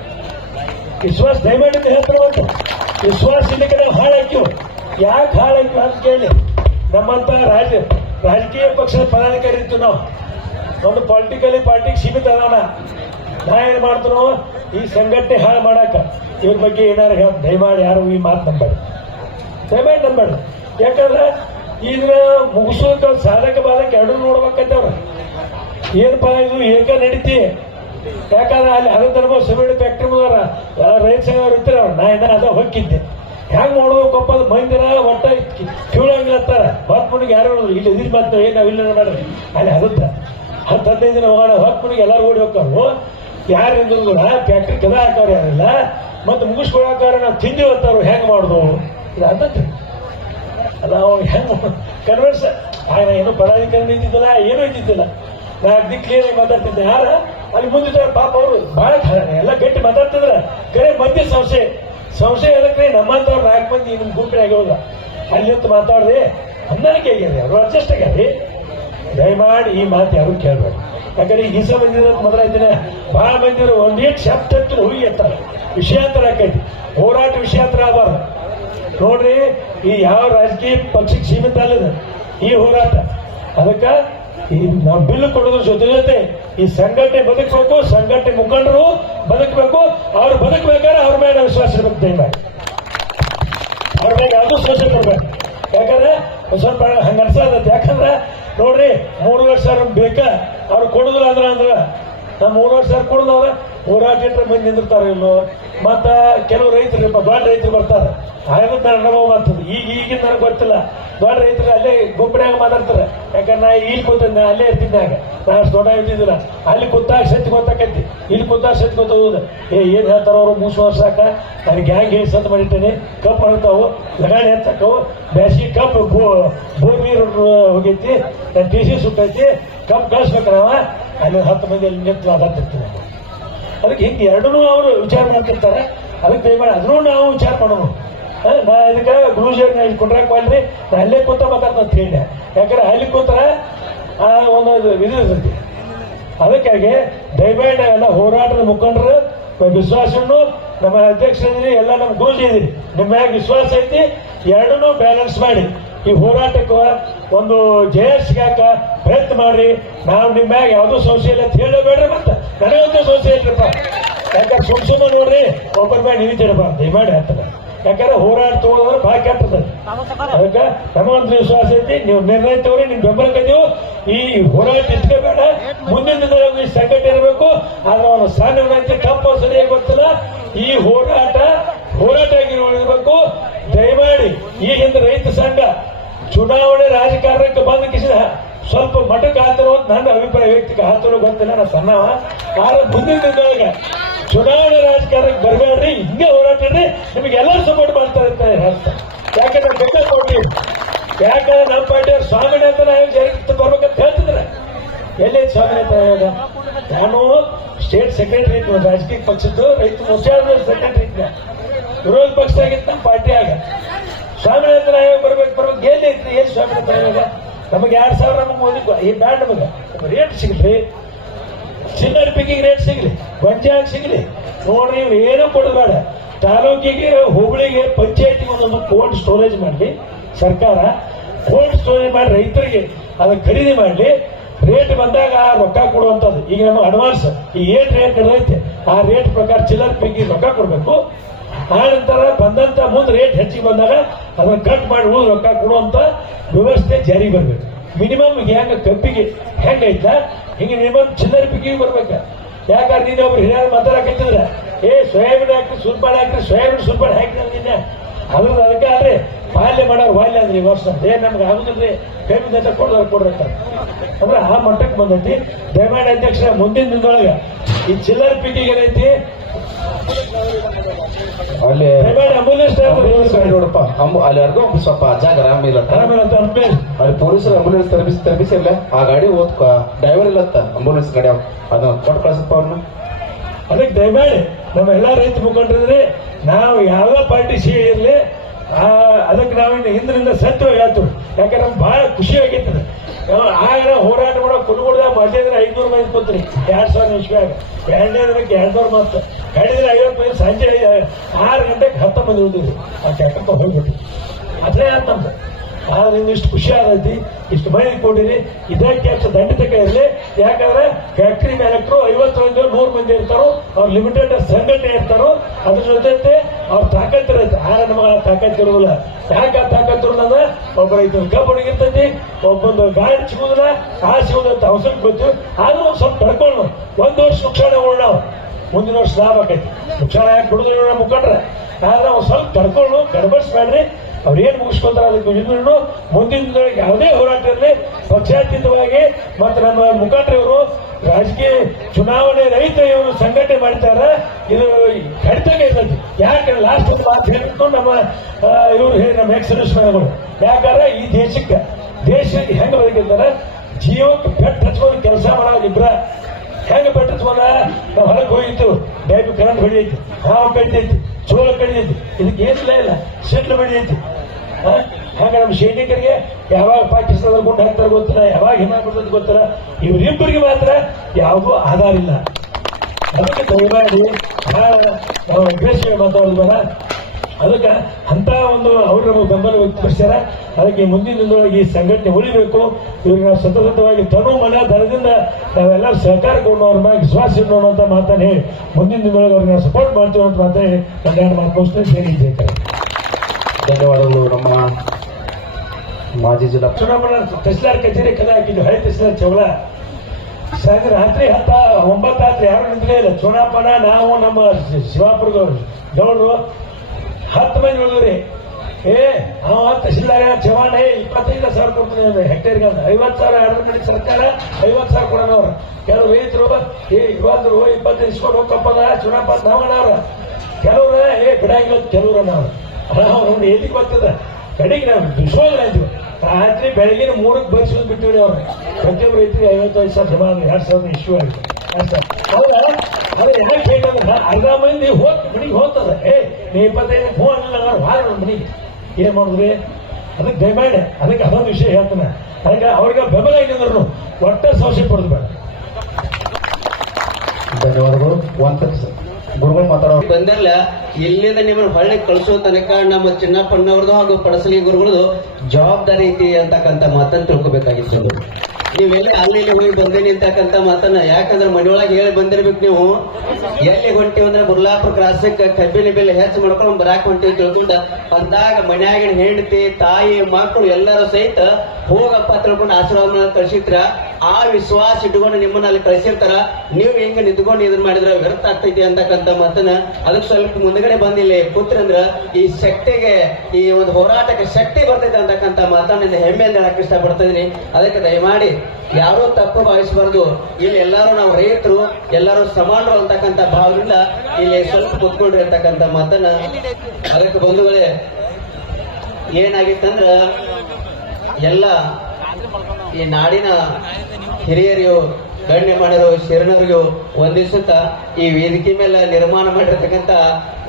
ವಿಶ್ವಾಸ ದಯಮಾಡಿ ಹೇಳ್ತಾರೆ. ಒಂದು ವಿಶ್ವಾಸ ಇಲ್ಲಕ್ಕೆ ನಾವು ಹಾಳಾಕ್ಯವು. ಯಾಕೆ ಹಾಳಾಕ್ಯವು ಅಂತ ಕೇಳಿ, ನಮ್ಮಂತ ರಾಜಕೀಯ ಪಕ್ಷದ ಪದಾಧಿಕಾರಿ ಇತ್ತು. ನಾವು ಒಂದು ಪಾರ್ಟಿಗೆ ಸೀಮಿತ ಅದಾನ. ನಾ ಏನ್ ಮಾಡ್ತಾನೋ ಈ ಸಂಘಟನೆ ಹಾಳು ಮಾಡಾಕ ಇವ್ರ ಬಗ್ಗೆ ಏನಾರು ದಯಮಾಡಿ ಯಾರು ಈ ಮಾತು ನಂಬೇಡ. ಯಾಕಂದ್ರೆ ಈಗ ಮುಗಿಸೋಕೆ ಸಾಧಕ ಬಾಧಕ ಎರಡೂ ನೋಡ್ಬೇಕಂತವ್ರ. ಏನಪ್ಪಾ ಇದು ಏಕ ನಡೀತಿ. ಯಾಕಂದ್ರೆ ಅಲ್ಲಿ ಹರಧರ್ಮ ಸಿಮೆಂಟ್ ಫ್ಯಾಕ್ಟ್ರಿ ಮುಗಾರ ರೈತ ಸಂಘವ್ರು ಇರ್ತಾರ. ನಾ ಅದ ಹೊಕ್ಕಿದ್ದೆ. ಹೆಂಗ್ ನೋಡ್ಬೇಕಪ್ಪ ಅದು ಮಂದಿರ ಒಟ್ಟ ಕೇಳಂಗಿಲ್ಲತ್ತಾರ. ಮನಿಗೆ ಯಾರು ಇಲ್ಲಿ ಎದಿರ್ ಮಾತು ನಾವು ಇಲ್ಲ ಮಾಡ್ರಿ ಅಲ್ಲಿ ಹರದ್ದ 10-15 ದಿನ ಹೋಗೋಣ. ಮನಿಗೆ ಎಲ್ಲಾರು ಓಡಿ ಹೋಗ್ತಾರು. ಯಾರು ಕೂಡ ಫ್ಯಾಕ್ಟ್ರಿ ಕದ ಹಾಕವ್ರು ಯಾರಿಲ್ಲ. ಮತ್ತೆ ಮುಗಿಸ್ಕೊಳಕ್ಕಾರ ನಾವು ತಿಂಡಿ ಹೋಗ್ತಾರು. ಹೆಂಗ್ ಮಾಡುದು ಇದು ಅದಕ್ಕೆ ಅಲ್ಲ. ಅವ್ರು ಹೆಂಗ್ ಕನ್ವರ್ಸ್ ಏನು ಪದಾಧಿಕಾರಿ ಇದ್ದಿದ್ದಿಲ್ಲ, ಏನೂ ಇದ್ದಿದ್ದಿಲ್ಲ. ನಾ ಅಗ್ದಿ ಕ್ಲಿಯರ್ ಆಗಿ ಮಾತಾಡ್ತಿದ್ದೆ. ಯಾರ ಅಲ್ಲಿ ಮುಂದಿದ್ದಾರೆ ಪಾಪ ಅವರು ಬಹಳ ಎಲ್ಲ ಗಟ್ಟಿ ಮಾತಾಡ್ತಿದ್ರ. ಕರೆ ಮಂದಿ ಸಂಶಯ ಅದಕ್ಕೆ ನಮ್ಮಂತವ್ರು 4 ಮಂದಿ ನಿಮ್ ಗುಂಪಿನ ಆಗ್ಯೋದ ಅಲ್ಲಿ ಹೊತ್ತು ಮಾತಾಡ್ದೆ ಹೊಂದಾಣಿಕೆ ಆಗ್ಯಾರ. ಅವರು ಅಡ್ಜಸ್ಟ್ ಆಗ್ಯಾರಿ. ದಯಮಾಡಿ ಈ ಮಾತು ಯಾರು ಕೇಳಬೇಡ. ಯಾಕಂದ್ರೆ ಈ ದಿವಸ ಬಂದಿರೋ ಮೊದಲಾಯ್ತಿನ ಬಹಳ ಮಂದಿರು ಒಂದೇಟ್ ಶಬ್ದ ಹುಡುಗಿ ಎತ್ತಾರೆ. ವಿಷಯಾಂತರ ಆಕೈತಿ. ಹೋರಾಟ ವಿಷಯಾಂತರ ಆಗಬಾರ್ದು. ನೋಡ್ರಿ, ಈ ಯಾವ ರಾಜಕೀಯ ಪಕ್ಷಕ್ಕೆ ಸೀಮಿತ ಅಲ್ಲದ ಈ ಹೋರಾಟ. ಅದಕ್ಕೆ ಈ ನಾವು ಬಿಲ್ ಕೊಡೋದ್ರ ಜೊತೆ ಈ ಸಂಘಟನೆ ಬದುಕಬೇಕು, ಸಂಘಟನೆ ಮುಖಂಡರು ಬದುಕಬೇಕು. ಅವ್ರು ಬದುಕಬೇಕಾದ್ರೆ ಅವ್ರ ಮೇಲೆ ವಿಶ್ವಾಸ ಇರ್ಬೇಕು. ದಯಮಾಡಿ ಅವ್ರ ಮೇಲೆ ಯಾವುದು ಸೋಷೆ ಕೊಡ್ಬೇಕು. ಯಾಕಂದ್ರೆ ಸ್ವಲ್ಪ ಹಂಗ ಅನ್ಸತ್ತೆ. ಯಾಕಂದ್ರೆ ನೋಡ್ರಿ 3 ವರ್ಷ ಬೇಕಾ ಅವ್ರು ಕೊಡುದಿಲ್ಲ ಅಂದ್ರೆ ನಾವು 3 ವರ್ಷ ಕೊಡುದವ್ರ ಹೋರಾಟ ಮಂದಿ ನಿಂದಿರ್ತಾರೆ. ಇಲ್ಲೋ ಮತ್ತ ಕೆಲವು ರೈತರು ದೊಡ್ಡ ರೈತರು ಬರ್ತಾರೆ. ಆಯ್ತು ಅನುಭವ ಮಾಡ್ತದೆ. ಈಗಿನ ನನಗೆ ಗೊತ್ತಿಲ್ಲ. ದೊಡ್ಡ ರೈತರು ಅಲ್ಲೇ ಗುಂಪಿನಾಗ ಮಾತಾಡ್ತಾರೆ. ಯಾಕಂದ್ರೆ ನಾ ಇಲ್ಲಿ ಕೂತಿದ್ದೆ, ಅಲ್ಲೇ ಇರ್ತಿದ್ದಾಗ ನಾ ಅಷ್ಟು ದೊಡ್ಡ ಇರ್ತಿದ್ದಿಲ್ಲ. ಅಲ್ಲಿ ಕೂತಾಗ ಸತಿ ಗೊತ್ತಾಕೈತಿ, ಇಲ್ಲಿ ಕೂತಾಗ ಸತಿ ಗೊತ್ತಾಗೋದು. ಏನ್ ಹೇಳ್ತಾರ ಅವರು 3 ವರ್ಷಾಕ ನನಗೆ ಗ್ಯಾಂಗ್ ಹೇಳಿ ಸತ್ ಮಾಡಿರ್ತೇನೆ. ಕಪ್ ಅಳ್ತಾವು, ಲಗಾಣಿ ಹತ್ತಕ್ಕವು, ಬ್ಯಾಸಿಗೆ ಕಪ್ ಬೋರ್ ನೀರು ಹೋಗೈತಿ, ನನ್ನ ಟಿ ಸಿ ಸುಟ್ಟೈತಿ, ಕಪ್ ಕಳಿಸ್ಬೇಕು. ನಾವ ಅಲ್ಲಿ 10 ಮಂದಿ ಅಲ್ಲಿ ನಿಂತು ಮಾತಾಡ್ತಿರ್ತೀವಿ. ಅದಕ್ಕೆ ಹಿಂಗೆ ಎರಡೂ ಅವರು ವಿಚಾರ ಮಾಡ್ತಿರ್ತಾರೆ. ಅದಕ್ಕೆ ದಯಮಾಡಿ ಅದನ್ನೂ ನಾವು ವಿಚಾರ ಮಾಡೋಣ. ನಾ ಇದಕ್ಕೆ ಗುರುಜಿಯವ್ರನ್ನ ಕೊಟ್ರಾಕ್ ಮಾಡ್ರಿ, ನಾ ಅಲ್ಲೇ ಕೂತ ಮಾತಾಡ್ತ ಹೇಳಿ. ಯಾಕಂದ್ರೆ ಅಲ್ಲಿ ಕೂತರ ಒಂದೊಂದು ಇದು ಇರ್ತೈತಿ. ಅದಕ್ಕಾಗಿ ದಯಮಾಡಿ ನಾವೆಲ್ಲ ಹೋರಾಟದ ಮುಖಂಡರು ವಿಶ್ವಾಸವನ್ನು ನಮ್ಮ ಅಧ್ಯಕ್ಷರಿದ್ದೀರಿ, ಎಲ್ಲ ನಮ್ಮ ಗುರುಜಿ ಇದೀರಿ. ನಿಮ್ಮ ಮ್ಯಾಗ ವಿಶ್ವಾಸ ಐತಿ. ಎರಡನ್ನೂ ಬ್ಯಾಲೆನ್ಸ್ ಮಾಡಿ ಈ ಹೋರಾಟಕ್ಕೆ ಒಂದು ಜಯ ಸಿಗಾಕ ಪ್ರಯತ್ನ ಮಾಡ್ರಿ. ನಾವು ನಿಮ್ಮ ಮ್ಯಾಗ ಯಾವುದೂ ಸಂಶಯ ಇಲ್ಲ ಅಂತ ಹೇಳಬೇಡ್ರಿ. ಮತ್ತೆ ನನಗಂತೂ ಸಂಶಯ ಇಲ್ರಿಪ್ಪ. ಯಾಕಂದ್ರೆ ಸುಮ್ ನೋಡ್ರಿ ಒಬ್ಬರ ಮ್ಯಾಗ ನಿಂತಿಡಬಾರ್ದು. ದಯಮಾಡಿ ಹೇಳ್ತಾರೆ. ಯಾಕಂದ್ರೆ ಹೋರಾಟ ತಗೋದ್ರೆ ಬಹಳ ಕೆಟ್ಟದ. ಅದಕ್ಕೆ ನಮಗೊಂದು ವಿಶ್ವಾಸ ಐತಿ. ನೀವು ನಿರ್ಣಯ ತಗೋರಿ, ನಿಮ್ ಬೆಂಬಲ ಕದೀವು. ಈ ಹೋರಾಟ ಇಟ್ಕೋಬೇಡ. ಮುಂದಿನ ದಿನದಲ್ಲಿ ಈ ಸಂಘಟನೆ ಇರಬೇಕು. ಆದ್ರೆ ಅವನು ಸಣ್ಣ ವಿನಂತಿ, ತಪ್ಪು ಸರಿಯಾಗಿ ಗೊತ್ತಿಲ್ಲ. ಈ ಹೋರಾಟ ಆಗಿರಬೇಕು. ದಯಮಾಡಿ ಈಗಿಂದ ರೈತ ಸಂಘ ಚುನಾವಣೆ ರಾಜಕಾರಣಕ್ಕೆ ಬಂದ ಕಿಸಿದ ಸ್ವಲ್ಪ ಮಠಕ್ಕೆ ಹಾತಿರೋ ನನ್ನ ಅಭಿಪ್ರಾಯ. ವ್ಯಕ್ತಿಗೆ ಹಾತಿರೋ ಗೊತ್ತಿಲ್ಲ, ನಾ ಸಣ್ಣವ. ಆದ್ರೆ ಮುಂದಿನ ದಿನದೊಳಗೆ ಚುನಾವಣೆ ರಾಜಕಾರಣಕ್ಕೆ ಬರಬೇಡ್ರಿ, ಹಿಂಗೆ ಹೋರಾಡ್ರಿ. ನಿಮಗೆ ಎಲ್ಲರೂ ಸಪೋರ್ಟ್ ಮಾಡ್ತಾ ಇರ್ತಾರೆ. ಯಾಕಂದ್ರೆ ಬೆಂಬಲ ಕೊಡ್ರಿ. ಯಾಕಂದ್ರೆ ನಮ್ಮ ಪಾರ್ಟಿಯವ್ರು ಸ್ವಾಮಿನಾಥನ ಆಯೋಗ ಜಾರಿಗೆ ಬರ್ಬೇಕಂತ ಹೇಳ್ತಿದ್ರೆ ಎಲ್ಲೇ ಸ್ವಾಮಿನಾಥ ಆಯೋಗ. ನಾನು ಸ್ಟೇಟ್ ಸೆಕ್ರೆಟರಿ ಇತ್ತು ರಾಜಕೀಯ ಪಕ್ಷದ್ದು, ರೈತ ಮೋರ್ಚಾ ಸೆಕ್ರೆಟರಿ ಇದ್ದ. ವಿರೋಧ ಪಕ್ಷ ಆಗಿತ್ತು ನಮ್ಮ ಪಾರ್ಟಿಯಾಗ. ಸ್ವಾಮಿನಾಥನ ಆಯೋಗ ಬರ್ಬೇಕು ಎಲ್ಲಿ ಐತ್ರಿ? ಏನ್ ಸ್ವಾಮಿನಾಥನ ಆಯೋಗ? ನಮಗೆ 2,000 ನಮಗೆ ಈ ಬ್ಯಾಂಡ್ ನಮಗೆ ರೇಟ್ ಸಿಗಲ್ರಿ. ಚಿಲ್ಲರ್ ಪಿಕ್ಕಿಂಗ್ ರೇಟ್ ಸಿಗ್ಲಿ, ಗೊಂಜಾಳ ಸಿಗ್ಲಿ. ನೋಡ್ರಿ ಇವ್ರು ಏನೂ ಕೊಡಬೇಡ. ತಾಲೂಕಿಗೆ, ಹುಬ್ಳಿಗೆ, ಪಂಚಾಯತಿಗೆ ಒಂದೊಂದು ಕೋಲ್ಡ್ ಸ್ಟೋರೇಜ್ ಮಾಡಲಿ ಸರ್ಕಾರ. ಕೋಲ್ಡ್ ಸ್ಟೋರೇಜ್ ಮಾಡಿ ರೈತರಿಗೆ ಅದನ್ನ ಖರೀದಿ ಮಾಡಲಿ. ರೇಟ್ ಬಂದಾಗ ಆ ರೊಕ್ಕ ಕೊಡುವಂಥದ್ದು. ಈಗ ನಮಗೆ ಅಡ್ವಾನ್ಸ್ ಈಗ ಏನ್ ರೇಟ್ ನಡೆದೈತೆ ಆ ರೇಟ್ ಪ್ರಕಾರ ಚಿಲ್ಲರ್ ಪಿಕ್ಕಿಂಗ್ ರೊಕ್ಕ ಕೊಡಬೇಕು. ಆ ನಂತರ ಬಂದಂತ ಮುಂದೆ ರೇಟ್ ಹೆಚ್ಚಿಗೆ ಬಂದಾಗ ಅದನ್ನ ಕಟ್ ಮಾಡಿ ಉಳಿದ ರೊಕ್ಕ ಕೊಡುವಂತ ವ್ಯವಸ್ಥೆ ಜಾರಿ ಬರಬೇಕು. ಮಿನಿಮಮ್ ಹೆಂಗ ಕಬ್ಬಿಗೆ ಹೆಂಗೈತ ಹಿಂಗೆ ಮಿನಿಮಮ್ ಚಿಲ್ಲರ್ ಪಿಕ್ಕಿಗೆ ಬರ್ಬೇಕ. ಯಾಕಂದ್ರೆ ನೀನು ಒಬ್ರು ಹಿರಿಯರು ಮಾತಾಡಕತ್ತಿದ್ರ ಸೋಯಾಬೀನ್ ಹಾಕ್ರಿ, ಸುಲ್ಪಾಡ್ ಹಾಕ್ರಿ, ಸೋಯಾಬೀನ್ ಸುಲ್ಪಾಡ್ ಹಾಕಿ ನಿನ್ನೆ ಅದ್ರದ್ದು ಅದಕ್ಕೆ ಆದ್ರೆ ಪಾಲ್ಯ ಮಾಡೋರು ವಾಲ್ಯ ಅಂದ್ರೆ ಈ ವರ್ಷ ನಮ್ಗೆ ಆಗುದಿಲ್ರಿ, ಕಮ್ಮಿ ದತ್ತ ಕೊಡ್ರಿ ಅಂದ್ರೆ ಆ ಮಟ್ಟಕ್ಕೆ ಬಂದೈತಿ. ದಯಮಾಡಿ ಅಧ್ಯಕ್ಷರ ಮುಂದಿನ ದಿನದೊಳಗ ಈ ಚಿಲ್ಲರ್ ಪಿಕ್ಕಿಗೆ ಏನೈತಿ ಅಲ್ಲಿ ಆಂಬುಲೆನ್ಸ್ ನೋಡಪ್ಪ, ಅಲ್ಲಿ ಯಾರಿಗೋ ಸ್ವಲ್ಪ ಜಾಗ ಆರಾಮಿಲ್ಲ, ಅಲ್ಲಿ ಪೊಲೀಸರು ಆಂಬುಲೆನ್ಸ್ ತರಬಿಸಿರ್ಲ ಆ ಗಾಡಿ ಓದ್ಕ ಡ್ರೈವರ್ ಇಲ್ಲತ್ತ ಆಂಬುಲೆನ್ಸ್ ಗಾಡಿ ಅದನ್ನ ಕೊಟ್ಟು ಕಳ್ಸಪ್ಪ ಅವ್ರನ್ನ. ಅದಕ್ಕೆ ದಯಮಾಡಿ ನಮ್ಮ ಎಲ್ಲಾ ರೈತ ಮುಖಂಡರಿದ್ರೆ ನಾವು ಯಾವ ಪಾರ್ಟಿ ಸಿ ಇರಲಿ ಅದಕ್ಕೆ ನಾವಿನ್ನು ಹಿಂದಿನಿಂದ ಸತ್ಯವಾಗಿ ಹೇಳ್ತೀವಿ. ಯಾಕಂದ್ರೆ ನಮ್ಗೆ ಬಹಳ ಖುಷಿ ಆಗೈತದೆ. ಆಗ ಹೋರಾಟ ಮಾಡೋ ಕುಲಗುಡ್ದಾಗ ಮಾಡಿದ್ರೆ 500 ಮಂದಿ ಕೂತ್ರಿ 2000 ಇಸ್ವಿಯಾಗ. 2ನೇ ದಿನಕ್ಕೆ 200 ಮಾತ್ರ ಕಡಿದ್ರೆ 50 ಮಂದಿ. ಸಂಜೆ 6 ಗಂಟೆಗೆ 10 ಮಂದಿ ಉಳಿದಿದ್ರು. ಆ ಕೆಟ್ಟಪ್ಪ ಹೋಗ್ಬಿಟ್ಟು ಅದೇ ಅಂತ ನಮ್ದು. ಆದ್ರೆ ಇಷ್ಟು ಖುಷಿ ಆಗೈತಿ, ಇಷ್ಟು ಮಂದಿ ಕೊಟ್ಟಿರಿ. ಇದೇ ಕೆಲಸ ದಂಡಿತಕ ಇರಲಿ. ಯಾಕಂದ್ರೆ ಫ್ಯಾಕ್ಟ್ರಿ ಮ್ಯಾನೇಜರು 50 ಮಂದಿ 100 ಮಂದಿ ಇರ್ತಾರೋ, ಅವ್ರು ಲಿಮಿಟೆಡ್ ಸಂಘಟನೆ ಇರ್ತಾರೋ, ಅದ್ರ ಜೊತೆ ಅವ್ರ ತಾಕತ್ ಇರುತ್ತೆ. ಆಗ ನಮಗೆ ತಾಕತ್ ಇರೋದಿಲ್ಲ. ಯಾಕೆ ತಾಕತ್ ಇರೋದಂದ್ರೆ ಒಬ್ಬ ರೈತ ಕಬ್ಬು ಇರ್ತೈತಿ, ಒಬ್ಬೊಂದು ಗಾಡಿ ಸಿಗುದಿಲ್ಲ, ಆ ಸಿಗುದಂತ ಅವಸರಕ್ಕೆ ಬರ್ತೀವಿ. ಆದ್ರೂ ಒಂದು ಸ್ವಲ್ಪ ತಡ್ಕೊಂಡು 1 ವರ್ಷ ನುಕ್ಸಾನ ಹೋಗೋಣ. ನಾವು ಮುಂದಿನ ವರ್ಷ ಲಾಭ ಆಕೈತಿ. ನುಕ್ಸಾನ ಯಾಕೆ ಬಿಡುದಿಲ್ಲ ಮುಖಂಡ್ರೆ. ಆದ್ರೆ ಅವ್ರು ಸ್ವಲ್ಪ ತಡ್ಕೊಂಡು ಗಡಬಡಿಸ್ಬೇಡ್ರಿ. ಅವ್ರೇನ್ ಮುಗಿಸ್ಕೊಳ್ತಾರ ಅದಕ್ಕೆ ಇನ್ನೂ ಮುಂದಿನ ಯಾವುದೇ ಹೋರಾಟ ಇರಲಿ ಪಕ್ಷಾತೀತವಾಗಿ. ಮತ್ತು ನಮ್ಮ ಮುಖಂಡರವರು ರಾಜಕೀಯ ಚುನಾವಣೆ ರಹಿತ ಇವರು ಸಂಘಟನೆ ಮಾಡ್ತಾರ. ಇದು ಕಡಿತಕ್ಕೆ ಇರ್ತೈತಿ. ಯಾಕೆ ಲಾಸ್ಟ್ ಮಾತು ಹೇಳ್ಬಿಟ್ಟು ನಮ್ಮ ಇವ್ರು ಹೇಳಿ ನಮ್ಮ ಎಕ್ಸ್-ಸರ್ವಿಸ್ಮೆನ್ಗಳು ಯಾಕಂದ್ರೆ ಈ ದೇಶಕ್ಕೆ ಹೆಂಗ ಬದುಕಿರ್ತಾರ, ಜೀವಕ್ಕೆ ಪೆಟ್ಟು ಹಚ್ಕೊಂಡು ಕೆಲಸ ಮಾಡೋದು ಇಬ್ರ. ಹೆಂಗ ಪೆಟ್ಟು ಹಚ್ಕೊಂಡ ನಾವು ಹೊರಗೆ ಹೋಗಿತ್ತು, ಡೈಬ್ ಕರೆಂಟ್ ಹೊಡಿಯೈತಿ, ಹಾವು ಕಡಿದೈತಿ, ಚೋಳ ಕಡಿದೈತಿ, ಇದಕ್ಕೆ ಏನಿಲ್ಲ ಇಲ್ಲ ಸಿಡ್ಲು ಬೆಳೆದೈತಿ. ಹಾಗ ನಮ್ಮ ಸೈನಿಕರಿಗೆ ಯಾವಾಗ ಪಾಕಿಸ್ತಾನದ ಗುಂಡು ಹಾಕ್ತಾರೆ ಗೊತ್ತಿಲ್ಲ, ಯಾವಾಗ ಹಿಮ ಬಿಡ್ತದೆ ಗೊತ್ತಿಲ್ಲ. ಇವರಿಬ್ಬರಿಗೆ ಮಾತ್ರ ಯಾವುದೂ ಆಧಾರ ಇಲ್ಲ. ಅದಕ್ಕೆ ದಯಮಾಡಿ ನಾವು ಅಗ್ರೆಸಿವ್ ಮಾತಾಡೋದು. ಅದಕ್ಕೆ ಅಂತ ಒಂದು ಅವರು ನಮಗೆ ಬೆಂಬಲ ವ್ಯಕ್ತಪಡಿಸ್ಯಾರ. ಅದಕ್ಕೆ ಮುಂದಿನ ದಿನದೊಳಗೆ ಈ ಸಂಘಟನೆ ಉಳಿಬೇಕು. ಇವ್ರಿಗೆ ನಾವು ಸತತವಾಗಿ ತನು ಮನ ಧನದಿಂದ ನಾವೆಲ್ಲರೂ ಸಹಕಾರ ಕೊಡೋಣ, ಅವ್ರ ಮೇಲೆ ವಿಶ್ವಾಸ ಇಡೋಣ ಅಂತ ಮಾತಾಡಿ ಹೇಳಿ ಮುಂದಿನ ದಿನದೊಳಗೆ ಅವ್ರಿಗೆ ನಾವು ಸಪೋರ್ಟ್ ಮಾಡ್ತೀವಿ ಅಂತ ಮಾತಾಡಿ ಕಲ್ಯಾಣ ಮಾತುಕೋಸ್ಕರ ಸೇರಿದ್ದೇವೆ. ಧನ್ಯವಾದಗಳು. ನಮ್ಮ ಮಾಜಿ ಜಿಲ್ಲಾ ಚುನಾವಣಾ ತಹಸೀಲ್ದಾರ್ ಕಚೇರಿ ಕಲೆ ಹಾಕಿದ್ವಿ. ಹಳೆ ತಹಸೀಲ್ದಾರ್ ಚೌಳ ಸಂಜೆ ರಾತ್ರಿ 9 ರಾತ್ರಿ ಯಾರು ನಿಂತಲೇ ಇಲ್ಲ. ಚುನಾವಣಾ ನಾವು ನಮ್ಮ ಶಿವಾಪುರ ಗೌಡರು 10 ಮಂದಿ ಉಳಿದ್ರಿ. ಅವ ತಹಸೀಲ್ದಾರ ಚವಾಣ 25,000 ಕೊಡ್ತೀನಿ ಹೆಕ್ಟೇರ್ಗೆ. 50,000 ಆರ್ಡರ್ ಮಾಡಿ ಸರ್ಕಾರ 50,000 ಕೊಡೋಣ. ಅವ್ರು ಕೆಲವು ರೈತರು ಇವತ್ತು 25 ಇಸ್ಕೊಂಡು ಹೋಗಪ್ಪದ ಚುನಾವಣಾ ನಾವಣ್ಣವ್ರ. ಕೆಲವ್ರ ಬಿಡಂಗಿಲ್ಲ, ಕೆಲವ್ರ ನಾವು ನೋಡಿ ಎಲ್ಲಿ ಗೊತ್ತದ ಕಡೆಗೆ ನಾವು ವಿಶ್ವಾಸ ಇದ್ವಿ. ರಾತ್ರಿ ಬೆಳಗಿನ 3ಕ್ಕೆ ಬರ್ಸೋದು ಬಿಟ್ಟಿವಿ. ಅವ್ರ ಪ್ರತಿಯೊಬ್ಬರು ರೈತರಿಗೆ 55,000 ಜಮಾ 2,000 ಇಶ್ಯೂ ಆಗಿದೆ. ಹೌದಾ? ಅದು ಯಾಕೆ ಹೇಗಂದ್ರೆ ಅರ್ಧ ಮಂದಿ ಮನೆಗೆ ಹೋಗ್ತದ. ನೀ 25 ಹೂ ಅನ್ನಿಲ್ಲ ಹಾರ ಮನೆಗೆ ಏನ್ ಮಾಡಿದ್ರಿ? ಅದಕ್ಕೆ ದಯಮಾಡಿ ಅದಕ್ಕೆ ಅದೊಂದು ವಿಷಯ ಹೇಳ್ತಾನೆ. ಅದಕ್ಕೆ ಅವ್ರಿಗೆ ಬೆಂಬಲ ಏನಿದ್ರು ಒಟ್ಟ ಸಮಸ್ಯೆ ಪಡೆದು ಬೇಡ. ಧನ್ಯವಾದಗಳು. ಗುರುಗಳು ಮಾತಾಡೋ ಬಂದಿರಲ್ಲ. ಇಲ್ಲಿಂದ ನಿಮ್ಮನ್ನು ಹೊಳ್ಳಿ ಕಳಿಸುವ ತನಕ ನಮ್ಮ ಚಿನ್ನಪ್ಪಣ್ಣವ್ರದ್ದು ಹಾಗೂ ಪಡಸಲಿ ಗುರುಗಳದು ಜವಾಬ್ದಾರಿ ಐತಿ ಅಂತಕ್ಕಂಥ ಮಾತನ್ನು ತಿಳ್ಕೊಬೇಕಾಗಿತ್ತು. ನೀವೆಲ್ಲ ಅಲ್ಲಿ ಹೋಗಿ ಬಂದೇನಿ ಅಂತಕ್ಕಂಥ ಮಾತನ್ನ ಯಾಕಂದ್ರೆ ಮನೆಯೊಳಗೆ ಹೇಳಿ ಬಂದಿರ್ಬೇಕು. ನೀವು ಎಲ್ಲಿ ಹೊಂಟಿವಿ ಅಂದ್ರೆ ಬುರ್ಲಾಪುರ ಕ್ರಾಸಕ್ಕೆ ಕಬ್ಬಿನ ಬೆಲೆ ಹೆಚ್ಚು ಮಾಡ್ಕೊಂಡು ಬರಾಕ್ ಹೊಂಟಿವಿ ತಿಳ್ಕೊಂಡ ಅಂದಾಗ ಮನ್ಯಾಗಿನ ಹೆಂಡತಿ ತಾಯಿ ಮಕ್ಕಳು ಎಲ್ಲರೂ ಸಹಿತ ಹೋಗಪ್ಪ ತಿಳ್ಕೊಂಡು ಆಶೀರ್ವಾದ ಕಳಿಸಿದ್ರ ಆ ವಿಶ್ವಾಸ ಇಟ್ಕೊಂಡು ನಿಮ್ಮನ್ನ ಅಲ್ಲಿ ಕಳಿಸಿರ್ತಾರ. ನೀವು ಹೆಂಗ ನಿಂತ್ಕೊಂಡು ಇದನ್ನ ಮಾಡಿದ್ರ ವ್ಯರ್ಥ ಆಗ್ತೈತಿ ಅಂತಕ್ಕಂಥ ಮಾತನ್ನ ಅದಕ್ಕೆ ಸ್ವಲ್ಪ ಮುಂದ್ಗಡೆ ಬಂದಿಲ್ಲ ಕೂತ್ರಂದ್ರ ಈ ಶಕ್ತಿಗೆ ಈ ಒಂದು ಹೋರಾಟಕ್ಕೆ ಶಕ್ತಿ ಬರ್ತೈತೆ ಅಂತಕ್ಕಂಥ ಮಾತನ್ನ ಹೆಮ್ಮೆಯಿಂದ ಹೇಳಕ್ ಇಷ್ಟಪಡ್ತಾ ಇದೀನಿ. ಅದಕ್ಕೆ ದಯಮಾಡಿ ಯಾರೂ ತಪ್ಪು ಭಾವಿಸಬಾರ್ದು. ಇಲ್ಲಿ ಎಲ್ಲರೂ ನಾವು ರೈತರು, ಎಲ್ಲರೂ ಸಮಾನರು ಅಂತಕ್ಕಂಥ ಭಾವದಿಂದ ಇಲ್ಲಿ ಸ್ವಲ್ಪ ಕೂತ್ಕೊಳ್ರಿ ಅಂತಕ್ಕಂಥ ಮಾತನ್ನ. ಅದಕ್ಕೆ ಬಂಧುಗಳೇ ಏನಾಗಿತ್ತಂದ್ರ ಎಲ್ಲ ಈ ನಾಡಿನ ಹಿರಿಯರಿಗೂ ಗಣ್ಯ ಮಾಡಿರೋ ಶರಣರಿಗೂ ಒಂದಿಸುತ್ತ ಈ ವೇದಿಕೆ ಮೇಲೆ ನಿರ್ಮಾಣ ಮಾಡಿರ್ತಕ್ಕಂಥ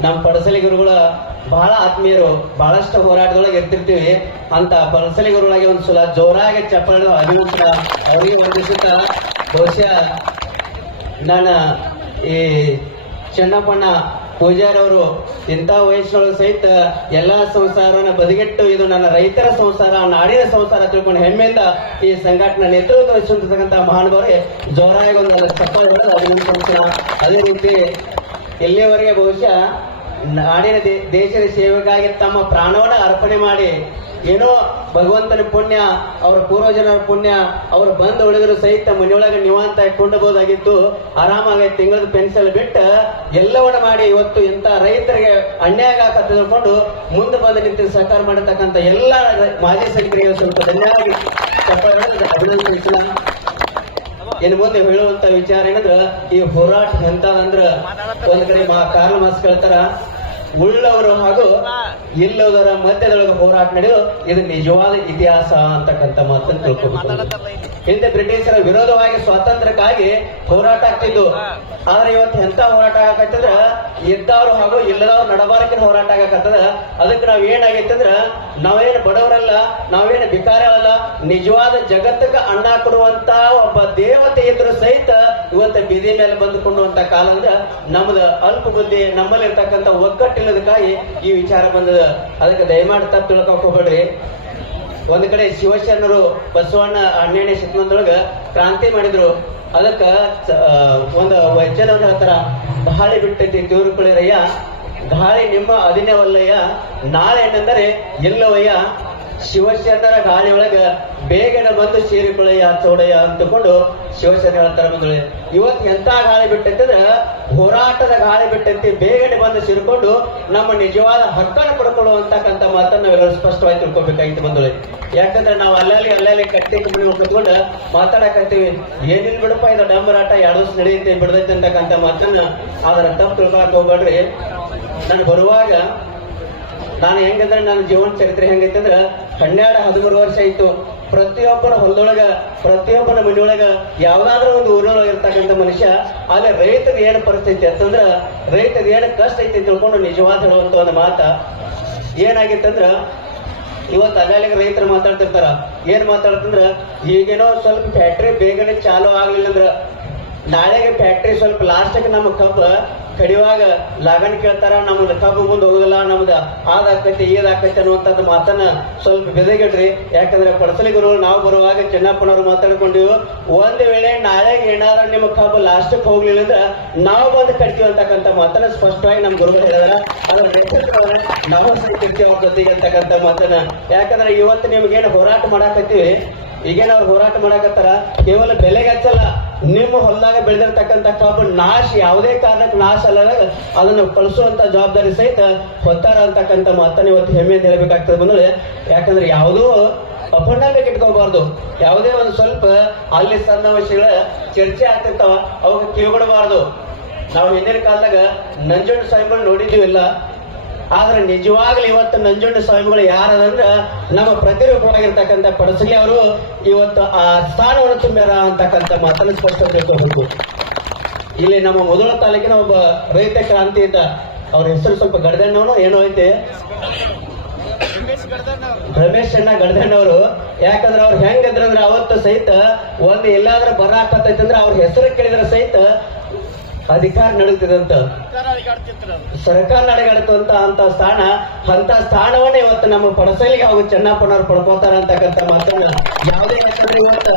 ನಮ್ಮ ಪಡಸಲಿ ಗುರುಗಳ ಬಹಳ ಆತ್ಮೀಯರು, ಬಹಳಷ್ಟು ಹೋರಾಟದೊಳಗೆ ಇರ್ತಿರ್ತೀವಿ. ಅಂತ ಪಡಸಲಿ ಗುರುಗಳಿಗೆ ಒಂದ್ಸಲ ಜೋರಾಗಿ ಚಪ್ಪಾಳೆ ಅಭಿವಂತರ ಅವರಿಗೆ ಒಂದಿಸುತ್ತ ಬಹುಶಃ ನಾನು ಈ ಚೆನ್ನಪ್ಪಣ್ಣ ಪೂಜಾರಿ ಅವರು ಇಂಥ ವಯಸ್ಸಿನೊಳಗೆ ಸಹಿತ ಎಲ್ಲಾ ಸಂಸಾರನ ಬದಿಗೆಟ್ಟು ಇದು ನನ್ನ ರೈತರ ಸಂಸಾರ, ನಾಡಿನ ಸಂಸಾರ ತಿಳ್ಕೊಂಡು ಹೆಮ್ಮೆಯಿಂದ ಈ ಸಂಘಟನೆ ನೇತೃತ್ವ ವಹಿಸುತ್ತಿರ್ತಕ್ಕಂಥ ಮಹಾನುಭಾವರಿಗೆ ಜೋರಾಗಿ ಒಂದು ಚಪ್ಪಾಳೆ ಅಭಿನಂದಿಸ್ತೀನಿ. ಅದೇ ರೀತಿ ಇಲ್ಲಿಯವರೆಗೆ ಬಹುಶಃ ನಾಡಿನ ದೇಶದ ಸೇವೆಗಾಗಿ ತಮ್ಮ ಪ್ರಾಣವನ್ನ ಅರ್ಪಣೆ ಮಾಡಿ ಏನೋ ಭಗವಂತನ ಪುಣ್ಯ, ಅವರ ಪೂರ್ವಜನ ಪುಣ್ಯ, ಅವರು ಬಂದು ಉಳಿದ್ರು ಸಹಿತ ಮನೆಯೊಳಗೆ ನಿವಾಂತ ಕೊಂಡಬಹುದಾಗಿತ್ತು. ಆರಾಮಾಗಿ ತಿಂಗಳದ ಪೆನ್ಷನ್ ಬಿಟ್ಟು ಎಲ್ಲವನ್ನ ಮಾಡಿ ಇವತ್ತು ಇಂಥ ರೈತರಿಗೆ ಅನ್ಯಾಯ ಆಗತ್ತ ತಿಳ್ಕೊಂಡು ಮುಂದೆ ಬಂದು ನಿಂತು ಸಹಕಾರ ಮಾಡತಕ್ಕಂಥ ಎಲ್ಲ ಮಾಜಿ ಸೈನಿಕರಿಗೆ ಸ್ವಲ್ಪ ಧನ್ಯವಾದ ಅಭಿನಂದಿಸಿಲ್ಲ. ಇನ್ನು ಮುಂದೆ ಹೇಳುವಂತ ವಿಚಾರ ಏನಂದ್ರ ಈ ಹೋರಾಟ ಎಂತಂದ್ರ ಒಂದ್ ಕಡೆ ಕಾರ್ಲ್ ಮಾರ್ಕ್ಸ್ ಹೇಳ್ತಾರ, ಉಳ್ಳವರು ಹಾಗೂ ಇಲ್ಲದರ ಮಧ್ಯದೊಳಗೆ ಹೋರಾಟ ನಡೆದು ಇದು ನಿಜವಾದ ಇತಿಹಾಸ ಅಂತಕ್ಕಂಥ ಮಾತನ್ನು ತಿಳ್ಕೊಬೇಕು. ಹಿಂದೆ ಬ್ರಿಟಿಷರ ವಿರೋಧವಾಗಿ ಸ್ವಾತಂತ್ರ್ಯಕ್ಕಾಗಿ ಹೋರಾಟ ಆಗ್ತಿದ್ದು, ಆದ್ರೆ ಇವತ್ತು ಎಂತ ಹೋರಾಟ ಆಗತ್ತಂದ್ರ ಇದ್ದವ್ರು ಹಾಗೂ ಇಲ್ಲದವ್ರು ನಡಬಾರಕಿನ ಹೋರಾಟ ಆಗತ್ತದ. ಅದಕ್ಕೆ ನಾವ್ ಏನಾಗೈತಂದ್ರ ನಾವೇನು ಬಡವರಲ್ಲ, ನಾವೇನು ಬಿಕಾರಲ್ಲ, ನಿಜವಾದ ಜಗತ್ತಿಗೆ ಅನ್ನ ಕೊಡುವಂತ ಒಬ್ಬ ದೇವತೆ ಇದ್ರು ಸಹಿತ ಇವತ್ತು ಬೀದಿ ಮೇಲೆ ಬಂದುಕೊಂಡುವಂತ ಕಾಲ ಅಂದ್ರ ನಮ್ದ ಅಲ್ಪ ಬುದ್ಧಿ, ನಮ್ಮಲ್ಲಿರ್ತಕ್ಕಂಥ ಒಗ್ಗಟ್ಟಿಲ್ಲದಕ್ಕಾಗಿ ಈ ವಿಚಾರ ಬಂದದ. ಅದಕ್ಕೆ ದಯಮಾಡಿ ತಪ್ಪು ತಿಳ್ಕೊಕ್ ಹೋಗ್ಬೇಡ್ರಿ. ಒಂದ್ ಕಡೆ ಶಿವಶರಣರು ಬಸವಣ್ಣ 12ನೇ ಶತಮಾನದೊಳಗ ಕ್ರಾಂತಿ ಮಾಡಿದ್ರು. ಅದಕ್ಕ ಒಂದು ವಚನವನ್ನು ಹೇಳ್ತಾರ, ಗಾಳಿ ಬಿಟ್ಟೈತಿ ತಿರುಕೊಳ್ಳಿರಯ್ಯ, ಗಾಳಿ ನಿಮ್ಮ ಅದಿನವಲ್ಲಯ್ಯ, ನಾಳೆ ಏನೆಂದರೆ ಎಲ್ಲವಯ್ಯ, ಶಿವಶರಣರ ಗಾಳಿ ಒಳಗ ಬೇಗನೆ ಬಂದು ಸೇರಿಕೊಳ್ಳಯ್ಯ ಚೌಡಯ್ಯ ಅಂತಕೊಂಡು ಶಿವಶರಣ ಹೇಳ್ತಾರ. ಬಂದೊಳೆ ಇವತ್ತು ಎಂತ ಗಾಳಿ ಬಿಟ್ಟೈತಂದ್ರ ಹೋರಾಟದ ಗಾಳಿ ಬಿಟ್ಟೈತಿ, ಬೇಗನೆ ಬಂದು ಸೇರಿಕೊಂಡು ನಮ್ಮ ನಿಜವಾದ ಹಕ್ಕನ್ನು ಪಡ್ಕೊಳ್ಳುವಂತಕ್ಕಂಥ ಮಾತನ್ನು ನಾವೆಲ್ಲರೂ ಸ್ಪಷ್ಟವಾಗಿ ತಿಳ್ಕೊಬೇಕಾಗಿತ್ತು ಬಂದೊಳೆ. ಯಾಕಂದ್ರೆ ನಾವು ಅಲ್ಲಲ್ಲಿ ಕಟ್ಟಿ ಕುತ್ಕೊಂಡು ಮಾತಾಡಕತ್ತೀವಿ, ಏನಿಲ್ಲ ಬಿಡಪ್ಪ ಇದು ಡಂಬರಾಟ 2 ದಿವಸ ನಡೆಯುತ್ತೆ ಬಿಡದೈತೆ ಅಂತಕ್ಕಂಥ ಮಾತನ್ನ ಅದರ ತಪ್ಪು ತಿಳ್ಕೊಳಕ್ ಹೋಗ್ಬೇಡ್ರಿ. ನಾನು ಬರುವಾಗ ನಾನು ಹೆಂಗಂದ್ರೆ ನನ್ನ ಜೀವನ ಚರಿತ್ರೆ ಹೆಂಗೈತಂದ್ರ 12-13 ವರ್ಷ ಆಯ್ತು. ಪ್ರತಿಯೊಬ್ಬರ ಹೊಲದೊಳಗ, ಪ್ರತಿಯೊಬ್ಬನ ಮನೆಯೊಳಗ, ಯಾವ್ದಾದ್ರೂ ಒಂದು ಊರೊಳಗೆ ಇರ್ತಕ್ಕಂಥ ಮನುಷ್ಯ ಆದ್ರೆ ರೈತರಿಗೆ ಏನು ಪರಿಸ್ಥಿತಿ ಅಂತಂದ್ರ ರೈತರಿಗೆ ಏನು ಕಷ್ಟ ಐತಿ ತಿಳ್ಕೊಂಡು ನಿಜವಾದ ಹೇಳುವಂತ ಒಂದು ಮಾತ ಏನಾಗಿತ್ತಂದ್ರ, ಇವತ್ತು ಅಲ್ಲಲ್ಲಿಗೆ ರೈತರು ಮಾತಾಡ್ತಿರ್ತಾರ. ಏನ್ ಮಾತಾಡ್ತಂದ್ರ, ಈಗೇನೋ ಸ್ವಲ್ಪ ಫ್ಯಾಕ್ಟ್ರಿ ಬೇಗನೆ ಚಾಲು ಆಗ್ಲಿಲ್ಲ ಅಂದ್ರ ನಾಳೆಗೆ ಫ್ಯಾಕ್ಟ್ರಿ ಸ್ವಲ್ಪ ಲಾಸ್ಟ್ಗೆ ನಮ್ಮ ಕಬ್ಬ ಕಡಿಯುವಾಗ ಲಾಗಣಿ ಕೇಳ್ತಾರ, ನಮ್ದು ಕಬ್ಬು ಮುಂದೆ ಹೋಗುದಿಲ್ಲ, ನಮ್ದು ಆದಾಕೈತಿ ಈದಾಕೈತಿ ಅನ್ನುವಂಥದ್ದು ಮಾತನ್ನ ಸ್ವಲ್ಪ ಬೆದಗಿಡ್ರಿ. ಯಾಕಂದ್ರೆ ಪಡಸಲಿ ಗುರುಗಳು ನಾವು ಬರುವಾಗ ಚೆನ್ನಪ್ಪನವ್ರು ಮಾತಾಡ್ಕೊಂಡಿವು, ಒಂದ್ ವೇಳೆ ನಾಳೆಗೆ ಏನಾದ್ರೂ ನಿಮ್ಮ ಕಬ್ಬು ಲಾಸ್ಟ್ಗೆ ಹೋಗ್ಲಿಲ್ಲ ಅಂದ್ರೆ ನಾವು ಬಂದು ಕಟ್ತೀವಿ ಅಂತಕ್ಕಂಥ ಮಾತನ್ನ ಸ್ಪಷ್ಟವಾಗಿ ನಮ್ ಗುರುಗಳು ಹೇಳಿದಾರ. ಅದ್ರ ನಾವು ಜೊತೆಗೆ ಅಂತಕ್ಕಂಥ ಮಾತನ್ನ. ಯಾಕಂದ್ರೆ ಇವತ್ತು ನಿಮ್ಗೇನು ಹೋರಾಟ ಮಾಡಾಕತ್ತೀವಿ, ಈಗೇನು ಅವ್ರು ಹೋರಾಟ ಮಾಡಾಕತ್ತಾರ, ಕೇವಲ ಬೆಲೆಗೆ ಹಚ್ಚಲ್ಲ, ನಿಮ್ಮ ಹೊಲದಾಗ ಬೆಳೆದಿರ್ತಕ್ಕಂಥ ಕಬ್ಬು ನಾಶ ಯಾವುದೇ ಕಾರಣಕ್ಕೆ ನಾಶ ಅಲ್ಲ, ಅದನ್ನು ಕಳಿಸುವಂತ ಜವಾಬ್ದಾರಿ ಸಹಿತ ಹೊತ್ತಾರ ಅಂತಕ್ಕಂಥ ಮಾತನ್ನ ಇವತ್ತು ಹೆಮ್ಮೆಯಿಂದ ಹೇಳ್ಬೇಕಾಗ್ತದೆ ಬಂದ್ರೆ. ಯಾಕಂದ್ರೆ ಯಾವುದೋ ಅಪನಂಬಿಕೆ ಇಟ್ಕೋಬಾರ್ದು. ಯಾವುದೇ ಒಂದು ಸ್ವಲ್ಪ ಅಲ್ಲಿ ಸಣ್ಣ ವಿಷಯಗಳ ಚರ್ಚೆ ಆಗ್ತಿರ್ತಾವ, ಅವಾಗ ಕಿವಿಗೊಡಬಾರ್ದು. ನಾವು ಹಿಂದಿನ ಕಾಲದಾಗ ನಂಜುಂಡ ಸ್ವಾಮಿಗಳು ನೋಡಿದ್ದೀವಿಲ್ಲ, ಆದ್ರೆ ನಿಜವಾಗ್ಲೂ ಇವತ್ತು ನಂಜುಂಡ ಸ್ವಾಮಿಗಳು ಯಾರಂದ್ರ ನಮ್ಮ ಪ್ರತಿರೂಪವಾಗಿರ್ತಕ್ಕಂಥ ಪಡಸಲಿ ಅವರು ಇವತ್ತು ಆ ಸ್ಥಾನವನ್ನು ತುಂಬ್ಯಾರ ಅಂತಕ್ಕಂಥ ಮಾತನ್ನು ಸ್ಪಷ್ಟ ತಿಳ್ಕೋಬೇಕು. ಇಲ್ಲಿ ನಮ್ಮ ಮೊದಲ ತಾಲೂಕಿನ ಒಬ್ಬ ರೈತ ಕ್ರಾಂತಿ ಇದ್ದ, ಅವ್ರ ಹೆಸರು ಸ್ವಲ್ಪ ಗಡದಣ್ಣವನು ಏನೋ ಐತೆ, ರಮೇಶ್ ಅಣ್ಣ ಗಡದಣ್ಣವರು. ಯಾಕಂದ್ರೆ ಅವ್ರು ಹೆಂಗದ್ರಂದ್ರೆ ಅವತ್ತು ಸಹಿತ ಒಂದು ಎಲ್ಲಾದ್ರೂ ಬರ ಹಾಕತ್ತೈತಂದ್ರೆ ಅವ್ರ ಹೆಸರು ಕೇಳಿದ್ರೆ ಸಹಿತ ಅಧಿಕಾರ ನಡೀತಿದಂತ, ಸರ್ಕಾರ ನಡೆಗಾಡ್ತಂತ ಅಂತ ಸ್ಥಾನವನ್ನೇ ಇವತ್ತು ನಮ್ಮ ಪಡಸಲಿಗೆ ಹಾಗೂ ಚೆನ್ನಪ್ಪನವ್ರು ಪಡ್ಕೋತಾರ ಅಂತಕ್ಕಂಥ ಮಾತನ್ನ ಯಾವುದೇ ಇವತ್ತು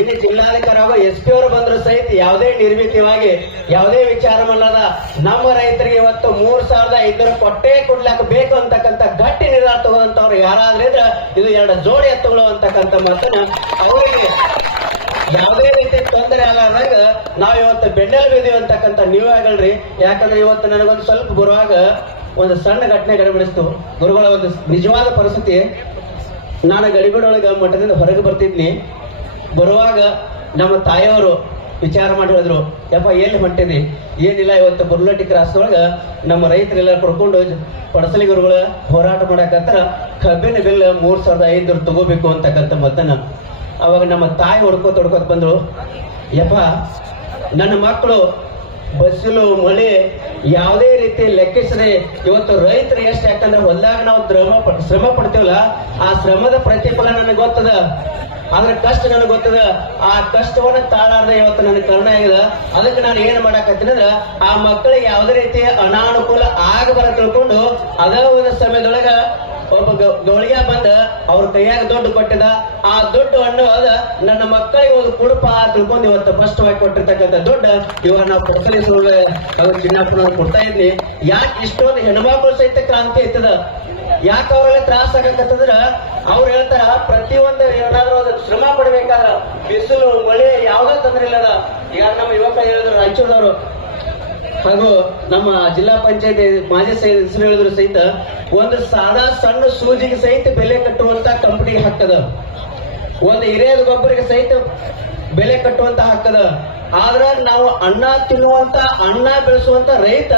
ಇಲ್ಲಿ ಜಿಲ್ಲಾಧಿಕಾರಿ ಹಾಗೂ SP ಅವರು ಬಂದ್ರು ಸಹಿತ ಯಾವುದೇ ನಿರ್ಮಿತವಾಗಿ ಯಾವುದೇ ವಿಚಾರವಲ್ಲದ ನಮ್ಮ ರೈತರಿಗೆ ಇವತ್ತು 3,500 ಕೊಟ್ಟೆ ಕೊಡ್ಲಾಕ ಬೇಕು ಅಂತಕ್ಕಂಥ ಗಟ್ಟಿ ನಿರ್ಧಾರ ತಗೊಂಡಂತವ್ರು ಯಾರಾದ್ರೆ ಇದು 2 ಜೋಡಿ ಎತ್ತುಗಳು ಅಂತಕ್ಕಂಥ ಮಾತನ್ನ ಅವರಿಗೆ ಯಾವುದೇ ರೀತಿ ತೊಂದರೆ ಆಗಲಾರ್ದಾಗ ನಾವ್ ಇವತ್ತು ಬೆನ್ನೆಲು ಬಿದ್ದೀವಿ ಅಂತಕ್ಕಂಥ ನೀವೇ ಆಗಲ್ರಿ. ಯಾಕಂದ್ರೆ ಇವತ್ತು ನನಗೊಂದು ಸ್ವಲ್ಪ ಬರುವಾಗ ಒಂದು ಸಣ್ಣ ಘಟನೆ ಗಡಿಬಿಡಿಸ್ತು ಗುರುಗಳ ಒಂದು ನಿಜವಾದ ಪರಿಸ್ಥಿತಿ. ನಾನು ಗಡಿಬಿಡೊಳಗ ಮಠದಿಂದ ಹೊರಗೆ ಬರ್ತಿದ್ನಿ, ಬರುವಾಗ ನಮ್ಮ ತಾಯಿಯವರು ವಿಚಾರ ಮಾಡಿ ಹೇಳಿದ್ರು, ಯಪ್ಪ ಎಲ್ಲಿ ಹೊಂಟಿದ್ರಿ? ಏನಿಲ್ಲ, ಇವತ್ತು ಬುರ್ಲಟ್ಟಿ ಕ್ರಾಸ್ನೊಳಗ ನಮ್ಮ ರೈತರೆಲ್ಲ ಪಡ್ಕೊಂಡು ಪಡಸಲಿ ಗುರುಗಳ ಹೋರಾಟ ಮಾಡಕತ್ರ ಕಬ್ಬಿನ ಬಿಲ್ 3,500 ತಗೋಬೇಕು ಅಂತಕ್ಕಂಥ ಮತನ. ಅವಾಗ ನಮ್ಮ ತಾಯಿ ಹೊಡ್ಕೋತ ಬಂದ್ರು, ಯಪ್ಪ ನನ್ನ ಮಕ್ಕಳು ಬಸ್ಸಲು ಮಳೆ ಯಾವುದೇ ರೀತಿ ಲೆಕ್ಕಿಸದೆ ಇವತ್ತು ರೈತರು ಎಷ್ಟು, ಯಾಕಂದ್ರೆ ಹೊಲ್ದಾಗ ನಾವು ಶ್ರಮ ಪಡ್ತೀವಲ್ಲ, ಆ ಶ್ರಮದ ಪ್ರತಿಫಲ ನನಗೆ ಗೊತ್ತದ. ಆದ್ರೆ ಕಷ್ಟ ನನಗೆ ಗೊತ್ತದ. ಆ ಕಷ್ಟವನ್ನ ತಾಳಾರ್ದ ಇವತ್ತು ನನಗೆ ಕರುಣೆ ಆಗಿದೆ. ಅದಕ್ಕೆ ನಾನು ಏನ್ ಮಾಡಾಕತ್ತೀನಿ ಅಂದ್ರೆ ಆ ಮಕ್ಕಳಿಗೆ ಯಾವುದೇ ರೀತಿಯ ಅನಾನುಕೂಲ ಆಗಬಾರ ತಿಳ್ಕೊಂಡು ಅದ ಒಂದು ಸಮಯದೊಳಗ ಒಬ್ಬ ಗೌಳಿಯ ಬಂದ ಅವ್ರ ಕೈಯಾಗ ದುಡ್ಡು ಕೊಟ್ಟಿದ. ಆ ದುಡ್ಡು ಅನ್ನು ಅದ ನನ್ನ ಮಕ್ಕಳಿಗೆ ಒಂದು ಕುಡುಪ ತಿಳ್ಕೊಂಡು ಇವತ್ತು ಸ್ಪಷ್ಟವಾಗಿ ಕೊಟ್ಟಿರ್ತಕ್ಕಂಥ ದುಡ್ಡು ಇವಾಗ ನಾವು ಪ್ರಕಟಿಸುವ ಅವ್ರ ಚಿನ್ನಪ್ಪನವ್ರು ಕೊಡ್ತಾ ಇದ್ವಿ. ಯಾಕೆ ಇಷ್ಟೊಂದು ಹೆಣ್ಮಕ್ಳು ಸಹಿತ ಕ್ರಾಂತಿ ಐತದ? ಯಾಕೆ ಅವರೆಲ್ಲ ತ್ರಾಸ ಆಗತ್ತಂದ್ರ ಅವ್ರು ಹೇಳ್ತಾರ ಪ್ರತಿಯೊಂದು ಏನಾದ್ರೂ ಒಂದು ಶ್ರಮ ಪಡ್ಬೇಕಾದ್ರ ಬಿಸಿಲು ಮಳೆ ಯಾವ್ದೇ ತೊಂದ್ರೆ ಇಲ್ಲದ. ಈಗ ನಮ್ಮ ಯುವಕ ಹೇಳಿದ್ರು ರಾಯಚೂರದವರು ಹಾಗೂ ನಮ್ಮ ಜಿಲ್ಲಾ ಪಂಚಾಯತ್ ಮಾಜಿ ಹೆಸರು ಹೇಳಿದ್ರು ಸಹಿತ ಒಂದು ಸಾದಾ ಸಣ್ಣ ಸೂಜಿಗೆ ಸಹಿತ ಬೆಲೆ ಕಟ್ಟುವಂತ ಕಂಪನಿಗೆ ಹಾಕದ, ಒಂದು ಹಿರಿಯದ ಗೊಬ್ಬರಿಗೆ ಸಹಿತ ಬೆಲೆ ಕಟ್ಟುವಂತ ಹಾಕದ. ಆದ್ರ ನಾವು ಅನ್ನ ತಿನ್ನುವಂತ ಅನ್ನ ಬೆಳೆಸುವಂತ ರೈತ